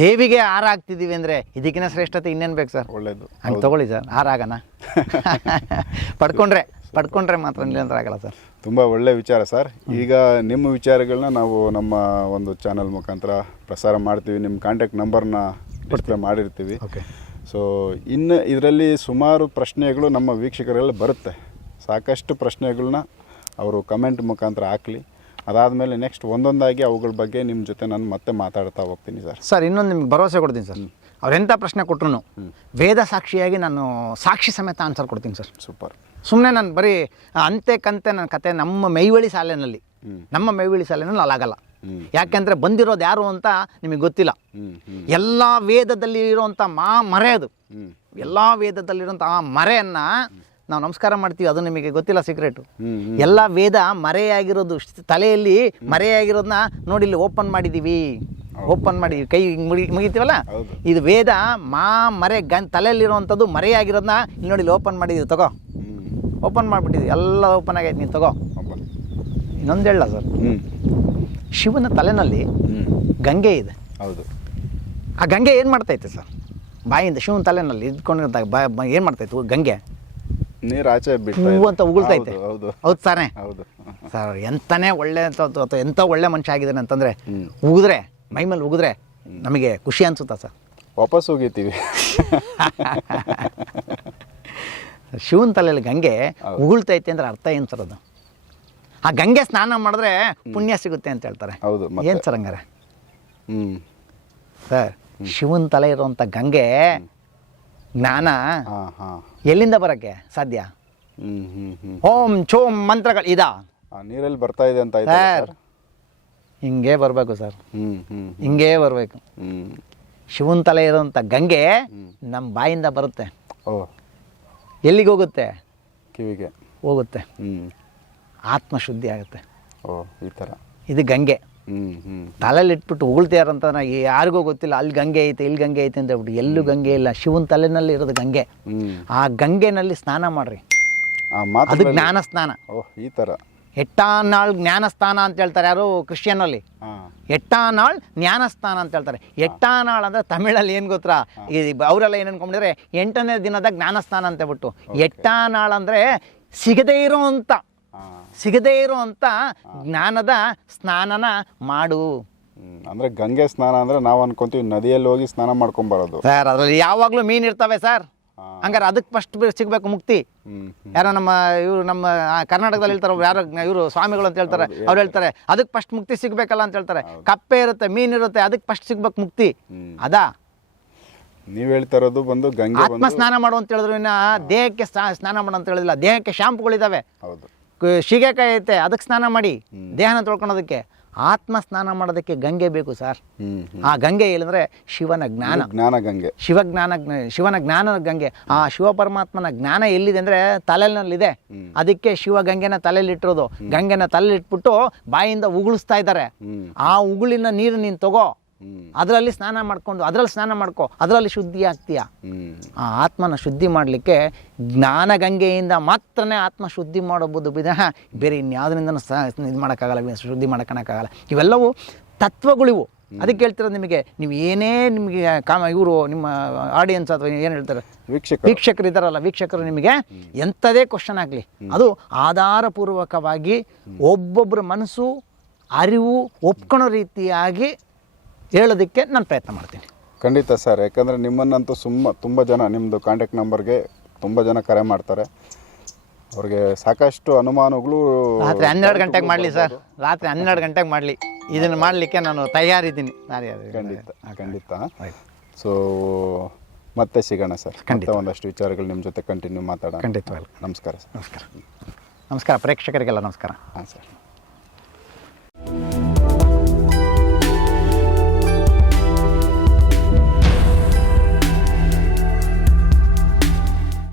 ದೇವಿಗೆ ಹಾರ ಆಗ್ತಿದ್ದೀವಿ ಅಂದರೆ ಇದಕ್ಕಿಂತ ಶ್ರೇಷ್ಠತೆ ಇನ್ನೇನು ಬೇಕು ಸರ್? ಒಳ್ಳೇದು ಹಂಗೆ ತಗೊಳ್ಳಿ ಸರ್ ಹಾರಾಗಣ ಪಡ್ಕೊಂಡ್ರೆ ಪಡ್ಕೊಂಡ್ರೆ ಮಾತ್ರ ನಿರಂತರ ಆಗಲ್ಲ ಸರ್. ತುಂಬ ಒಳ್ಳೆ ವಿಚಾರ ಸರ್. ಈಗ ನಿಮ್ಮ ವಿಚಾರಗಳನ್ನ ನಾವು ನಮ್ಮ ಒಂದು ಚಾನಲ್ ಮುಖಾಂತರ ಪ್ರಸಾರ ಮಾಡ್ತೀವಿ. ನಿಮ್ಮ ಕಾಂಟ್ಯಾಕ್ಟ್ ನಂಬರ್ನ ಡಿಸ್ಪ್ಲೇ ಮಾಡಿರ್ತೀವಿ. ಓಕೆ ಸೊ ಇನ್ನು ಇದರಲ್ಲಿ ಸುಮಾರು ಪ್ರಶ್ನೆಗಳು ನಮ್ಮ ವೀಕ್ಷಕರಲ್ಲಿ ಬರುತ್ತೆ. ಸಾಕಷ್ಟು ಪ್ರಶ್ನೆಗಳನ್ನ ಅವರು ಕಮೆಂಟ್ ಮುಖಾಂತರ ಹಾಕಲಿ. ಅದಾದಮೇಲೆ ನೆಕ್ಸ್ಟ್ ಒಂದೊಂದಾಗಿ ಅವುಗಳ ಬಗ್ಗೆ ನಿಮ್ಮ ಜೊತೆ ನಾನು ಮತ್ತೆ ಮಾತಾಡ್ತಾ ಹೋಗ್ತೀನಿ ಸರ್. ಸರ್ ಇನ್ನೊಂದು ನಿಮ್ಗೆ ಭರವಸೆ ಕೊಡ್ತೀನಿ ಸರ್. ಅವ್ರು ಎಂಥ ಪ್ರಶ್ನೆ ಕೊಟ್ಟರು ವೇದ ಸಾಕ್ಷಿಯಾಗಿ ನಾನು ಸಾಕ್ಷಿ ಸಮೇತ ಆನ್ಸರ್ ಕೊಡ್ತೀನಿ ಸರ್. ಸೂಪರ್ ಸುಮ್ಮನೆ ನಾನು ಬರೀ ಅಂತೆ ಕಂತೆ ನನ್ನ ಕತೆ ನಮ್ಮ ಮೈವಳಿ ಶಾಲೆನಲ್ಲಿ ನಮ್ಮ ಮೈವಳಿ ಶಾಲೆನಲ್ಲಿ ಅಲ್ಲಾಗಲ್ಲ. ಯಾಕೆಂದರೆ ಬಂದಿರೋದು ಯಾರು ಅಂತ ನಿಮಗೆ ಗೊತ್ತಿಲ್ಲ. ಎಲ್ಲ ವೇದದಲ್ಲಿ ಇರುವಂಥ ಮಾ ಮರೆ ಅದು. ಎಲ್ಲ ವೇದದಲ್ಲಿರುವಂಥ ಆ ಮರೆಯನ್ನು ನಾವು ನಮಸ್ಕಾರ ಮಾಡ್ತೀವಿ ಅದು ನಿಮಗೆ ಗೊತ್ತಿಲ್ಲ ಸೀಕ್ರೆಟು ಎಲ್ಲ ವೇದ ಮರೆಯಾಗಿರೋದು ತಲೆಯಲ್ಲಿ ಮರೆಯಾಗಿರೋದನ್ನ ನೋಡಿ ಇಲ್ಲಿ ಓಪನ್ ಮಾಡಿದ್ದೀವಿ ಓಪನ್ ಮಾಡಿ ಕೈ ಹಿಂಗ್ ಮುಗಿ ಮುಗಿತೀವಲ್ಲ? ಇದು ವೇದ ಮಾ ಮರೆ ಗನ್ ತಲೆಯಲ್ಲಿರುವಂಥದ್ದು ಮರೆಯಾಗಿರೋದನ್ನ ಇಲ್ಲಿ ನೋಡಿ ಇಲ್ಲಿ ಓಪನ್ ಮಾಡಿದ್ದೀವಿ ತಗೋ. ಓಪನ್ ಮಾಡಿಬಿಟ್ಟಿದ್ವಿ ಎಲ್ಲ ಓಪನ್ ಆಗೈತೆ ನೀನು ತಗೋ. ಇನ್ನೊಂದು ಹೇಳ ಸರ್. ಹ್ಞೂ ಶಿವನ ತಲೆನಲ್ಲಿ ಗಂಗೆ ಇದೆ. ಹೌದು. ಆ ಗಂಗೆ ಏನು ಮಾಡ್ತೈತೆ ಸರ್? ಬಾಯಿಂದ ಶಿವನ ತಲೆನಲ್ಲಿ ಇದ್ಕೊಂಡಿರ್ತಾಗ ಬಾ ಏನು ಮಾಡ್ತೈತೆ ಗಂಗೆ? ನೀರು ಆಚೆ ಬಿಟ್ಟು ಹೂ ಅಂತ ಉಗುಳ್ತೈತೆ ಹೌದು ಹೌದು. ತಾನೇ ಹೌದು. ಸರ್ ಎಂತನೇ ಒಳ್ಳೆ ಅಥವಾ ಎಂಥ ಒಳ್ಳೆ ಮನುಷ್ಯ ಆಗಿದ್ದಾನೆ ಅಂತಂದರೆ. ಉಗಿದ್ರೆ ಮೈಮೇಲೆ ಉಗಿದ್ರೆ ನಮಗೆ ಖುಷಿ ಅನ್ಸುತ್ತಾ ಸರ್? ವಾಪಸ್ ಹೋಗಿತೀವಿ ಶಿವನ ತಲೆಯಲ್ಲಿ ಗಂಗೆ ಉಗುಳ್ತೈತೆ ಅಂದ್ರೆ ಅರ್ಥ ಏನು ಸರ್ ಅದು? ಆ ಗಂಗೆ ಸ್ನಾನ ಮಾಡಿದ್ರೆ ಪುಣ್ಯ ಸಿಗುತ್ತೆ ಅಂತ ಹೇಳ್ತಾರೆ. ಹೌದು ಮತ್ತೆ? ಏನು ಸರ್ ಹಂಗಾರೆ? ಹ್ಮ್. ಸರ್ ಶಿವನ ತಲೆ ಇರುವಂಥ ಗಂಗೆ ಜ್ಞಾನ ಹಾಂ ಹಾಂ. ಎಲ್ಲಿಂದ ಬರೋಕ್ಕೆ ಸಾಧ್ಯ? ಓಂ ಚೋಂ ಮಂತ್ರಗಳು ಇದಾ? ಆ ನೀರಲ್ಲಿ ಬರ್ತಾ ಇದೆ ಅಂತ ಆಯ್ತಾ ಸರ್ ಹಿಂಗೆ ಬರಬೇಕು ಸರ್. ಹ್ಞೂ ಹ್ಞೂ ಹಿಂಗೇ ಬರಬೇಕು. ಶಿವನ್ ಶಿವನ ತಲೆ ಇರುವಂಥ ಗಂಗೆ ನಮ್ಮ ಬಾಯಿಂದ ಬರುತ್ತೆ. ಓ. ಎಲ್ಲಿಗೆ ಹೋಗುತ್ತೆ? ಕಿವಿಗೆ. ಹೋಗುತ್ತೆ. ಹ್ಞೂ ಆತ್ಮಶುದ್ಧಿ ಆಗುತ್ತೆ. ಓ ಈ ಥರ ಇದು ಗಂಗೆ. ತಲೆಯಲ್ಲಿ ಇಟ್ಬಿಟ್ಟು ಉಗುಳ್ತಿಯಾರಂತ ಯಾರಿಗೂ ಗೊತ್ತಿಲ್ಲ ಅಲ್ಲಿ ಗಂಗೆ ಐತೆ ಇಲ್ಲಿ ಗಂಗೆ ಐತೆ ಅಂತ ಹೇಳ್ಬಿಟ್ಟು ಎಲ್ಲೂ ಗಂಗೆ ಇಲ್ಲ. ಶಿವನ ತಲೆನಲ್ಲಿ ಇರೋದು ಗಂಗೆ. ಆ ಗಂಗೆನಲ್ಲಿ ಸ್ನಾನ ಮಾಡ್ರಿ. ಅದು ಜ್ಞಾನ ಸ್ನಾನ ಈ ಥರ ಎಟ್ಟಾನಾಳ್ ಜ್ಞಾನಸ್ಥಾನ ಅಂತ ಹೇಳ್ತಾರೆ ಯಾರು? ಕ್ರಿಶ್ಚಿಯನ್ನಲ್ಲಿ. ಎಟ್ಟಾನಾಳ್ ಜ್ಞಾನಸ್ಥಾನ ಅಂತ ಹೇಳ್ತಾರೆ. ಎಟ್ಟಾನಾಳ್ ಅಂದ್ರೆ ತಮಿಳಲ್ಲಿ ಏನು ಗೊತ್ತಾ? ಈ ಅವರೆಲ್ಲ ಏನು ಅನ್ಕೊಂಡಿದ್ರೆ ಎಂಟನೇ ದಿನದ ಜ್ಞಾನಸ್ಥಾನ ಅಂತ ಬಿಟ್ಟು ಎಟ್ಟಾನಾಳ್ ಅಂದ್ರೆ ಸಿಗದೇ ಇರೋ ಅಂತ. ಸಿಗದೇ ಇರೋ ಅಂತ ಜ್ಞಾನದ ಸ್ನಾನನ ಮಾಡು. ಅಂದ್ರೆ ಗಂಗೆ ಸ್ನಾನ ಅಂದ್ರೆ ನಾವು ಅನ್ಕೊಂತೀವಿ ನದಿಯಲ್ಲಿ ಹೋಗಿ ಸ್ನಾನ ಮಾಡ್ಕೊಂಬರೋದು ಸರ್ ಅದರಲ್ಲಿ ಯಾವಾಗಲೂ ಮೀನ್ ಇರ್ತವೆ ಸರ್. ಹಂಗಾರೆ ಅದಕ್ಕೆ ಫಸ್ಟ್ ಸಿಗಬೇಕು ಮುಕ್ತಿ. ಯಾರೋ ನಮ್ಮ ಇವರು ನಮ್ಮ ಕರ್ನಾಟಕದಲ್ಲಿ ಹೇಳ್ತಾರೆ ಯಾರೋ ಇವರು ಸ್ವಾಮಿಗಳು ಅಂತ ಹೇಳ್ತಾರೆ ಅವ್ರು ಹೇಳ್ತಾರೆ. ಅದಕ್ಕೆ ಫಸ್ಟ್ ಮುಕ್ತಿ ಸಿಗ್ಬೇಕಲ್ಲ ಅಂತ ಹೇಳ್ತಾರೆ. ಕಪ್ಪೆ ಇರುತ್ತೆ ಮೀನ್ ಇರುತ್ತೆ ಅದಕ್ಕೆ ಫಸ್ಟ್ ಸಿಗ್ಬೇಕು ಮುಕ್ತಿ. ಅದ? ನೀವು ಹೇಳ್ತಾ ಇರೋದು ಬಂದು ಗಂಗೆ ಆತ್ಮ ಸ್ನಾನ ಮಾಡು ಅಂತ ಹೇಳಿದ್ರು ಇನ್ನ ದೇಹಕ್ಕೆ ಸ್ನಾ- ಸ್ನಾನ ಮಾಡು ಅಂತ ಹೇಳಿದಿಲ್ಲ ದೇಹಕ್ಕೆ ಶಾಂಪುಗಳಿದಾವೆ. ಹೌದು. ಶಿಗೆಕಾಯಿ ಐತೆ ಅದಕ್ಕೆ ಸ್ನಾನ ಮಾಡಿ. ದೇಹನ ತೊಳ್ಕೊಳೋದಕ್ಕೆ ಆತ್ಮ ಸ್ನಾನ ಮಾಡೋದಕ್ಕೆ ಗಂಗೆ ಬೇಕು ಸರ್. ಆ ಗಂಗೆ ಇಲ್ಲಂದ್ರೆ ಶಿವನ ಜ್ಞಾನ. ಜ್ಞಾನ ಗಂಗೆ. ಶಿವಜ್ಞಾನ ಜ್ಞ- ಶಿವನ ಜ್ಞಾನ ಗಂಗೆ. ಆ ಶಿವ ಪರಮಾತ್ಮನ ಜ್ಞಾನ ಎಲ್ಲಿದೆ ಅಂದ್ರೆ ತಲೆನಲ್ಲಿದೆ. ಅದಕ್ಕೆ ಶಿವ ಗಂಗೆನ ತಲೆಯಲ್ಲಿ ಇಟ್ಟಿರೋದು. ಗಂಗೆನ ತಲೆಯಲ್ಲಿ ಇಟ್ಬಿಟ್ಟು ಬಾಯಿಂದ ಉಗುಳಿಸ್ತಾ ಇದ್ದಾರೆ. ಆ ಉಗುಳಿನ ನೀರು ನೀನು ತಗೋ. ಅದರಲ್ಲಿ ಸ್ನಾನ ಮಾಡ್ಕೊಂಡು ಅದರಲ್ಲಿ ಸ್ನಾನ ಮಾಡ್ಕೋ ಅದರಲ್ಲಿ ಶುದ್ಧಿ ಆಗ್ತೀಯ? ಆ ಆತ್ಮನ ಶುದ್ಧಿ ಮಾಡಲಿಕ್ಕೆ ಜ್ಞಾನ ಗಂಗೆಯಿಂದ ಮಾತ್ರನೇ ಆತ್ಮ ಶುದ್ಧಿ ಮಾಡಬಹುದು ವಿನಃ ಬೇರೆ ಇನ್ಯಾವುದರಿಂದ ಇದು ಮಾಡೋಕ್ಕಾಗಲ್ಲ ಶುದ್ಧಿ ಮಾಡೋಕ್ಕಾಗಲ್ಲ ಇವೆಲ್ಲವೂ ತತ್ವಗಳಿವು. ಅದಕ್ಕೆ ಹೇಳ್ತಿರೋದು ನಿಮಗೆ ನೀವು ಏನೇ ನಿಮಗೆ ಕಾಮ ಇವರು ನಿಮ್ಮ ಆಡಿಯನ್ಸ್ ಅಥವಾ ಏನು ಹೇಳ್ತಾರೆ? ವೀಕ್ಷಕ ವೀಕ್ಷಕರು ಇದ್ದಾರಲ್ಲ ವೀಕ್ಷಕರು ನಿಮಗೆ ಎಂಥದೇ ಕ್ವಶನ್ ಆಗಲಿ. ಅದು ಆಧಾರಪೂರ್ವಕವಾಗಿ ಒಬ್ಬೊಬ್ಬರ ಮನಸ್ಸು ಅರಿವು ಒಪ್ಕೊಳ್ಳೋ ರೀತಿಯಾಗಿ ಹೇಳೋದಕ್ಕೆ ನಾನು ಪ್ರಯತ್ನ ಮಾಡ್ತೀನಿ. ಖಂಡಿತ ಸರ್ ಯಾಕಂದರೆ ನಿಮ್ಮನ್ನಂತೂ ಸುಮ್ಮ ತುಂಬ ಜನ ನಿಮ್ಮದು ಕಾಂಟ್ಯಾಕ್ಟ್ ನಂಬರ್ಗೆ ತುಂಬ ಜನ ಕರೆ ಮಾಡ್ತಾರೆ. ಅವ್ರಿಗೆ ಸಾಕಷ್ಟು ಅನುಮಾನಗಳು ರಾತ್ರಿ ಹನ್ನೆರಡು ಗಂಟೆಗೆ ಮಾಡಲಿ ಸರ್. ರಾತ್ರಿ ಹನ್ನೆರಡು ಗಂಟೆಗೆ ಮಾಡಲಿ. ಇದನ್ನು ಮಾಡಲಿಕ್ಕೆ ನಾನು ತಯಾರಿದ್ದೀನಿ. ಖಂಡಿತ ಖಂಡಿತ. ಸೊ ಮತ್ತೆ ಸಿಗೋಣ ಸರ್. ಖಂಡಿತ. ಒಂದಷ್ಟು ವಿಚಾರಗಳು ನಿಮ್ಮ ಜೊತೆ ಕಂಟಿನ್ಯೂ ಮಾತಾಡೋಣ. ಖಂಡಿತ ನಮಸ್ಕಾರ ಸರ್. ನಮಸ್ಕಾರ. ನಮಸ್ಕಾರ ಪ್ರೇಕ್ಷಕರಿಗೆಲ್ಲ ನಮಸ್ಕಾರ. ಹಾಂ ಸರ್.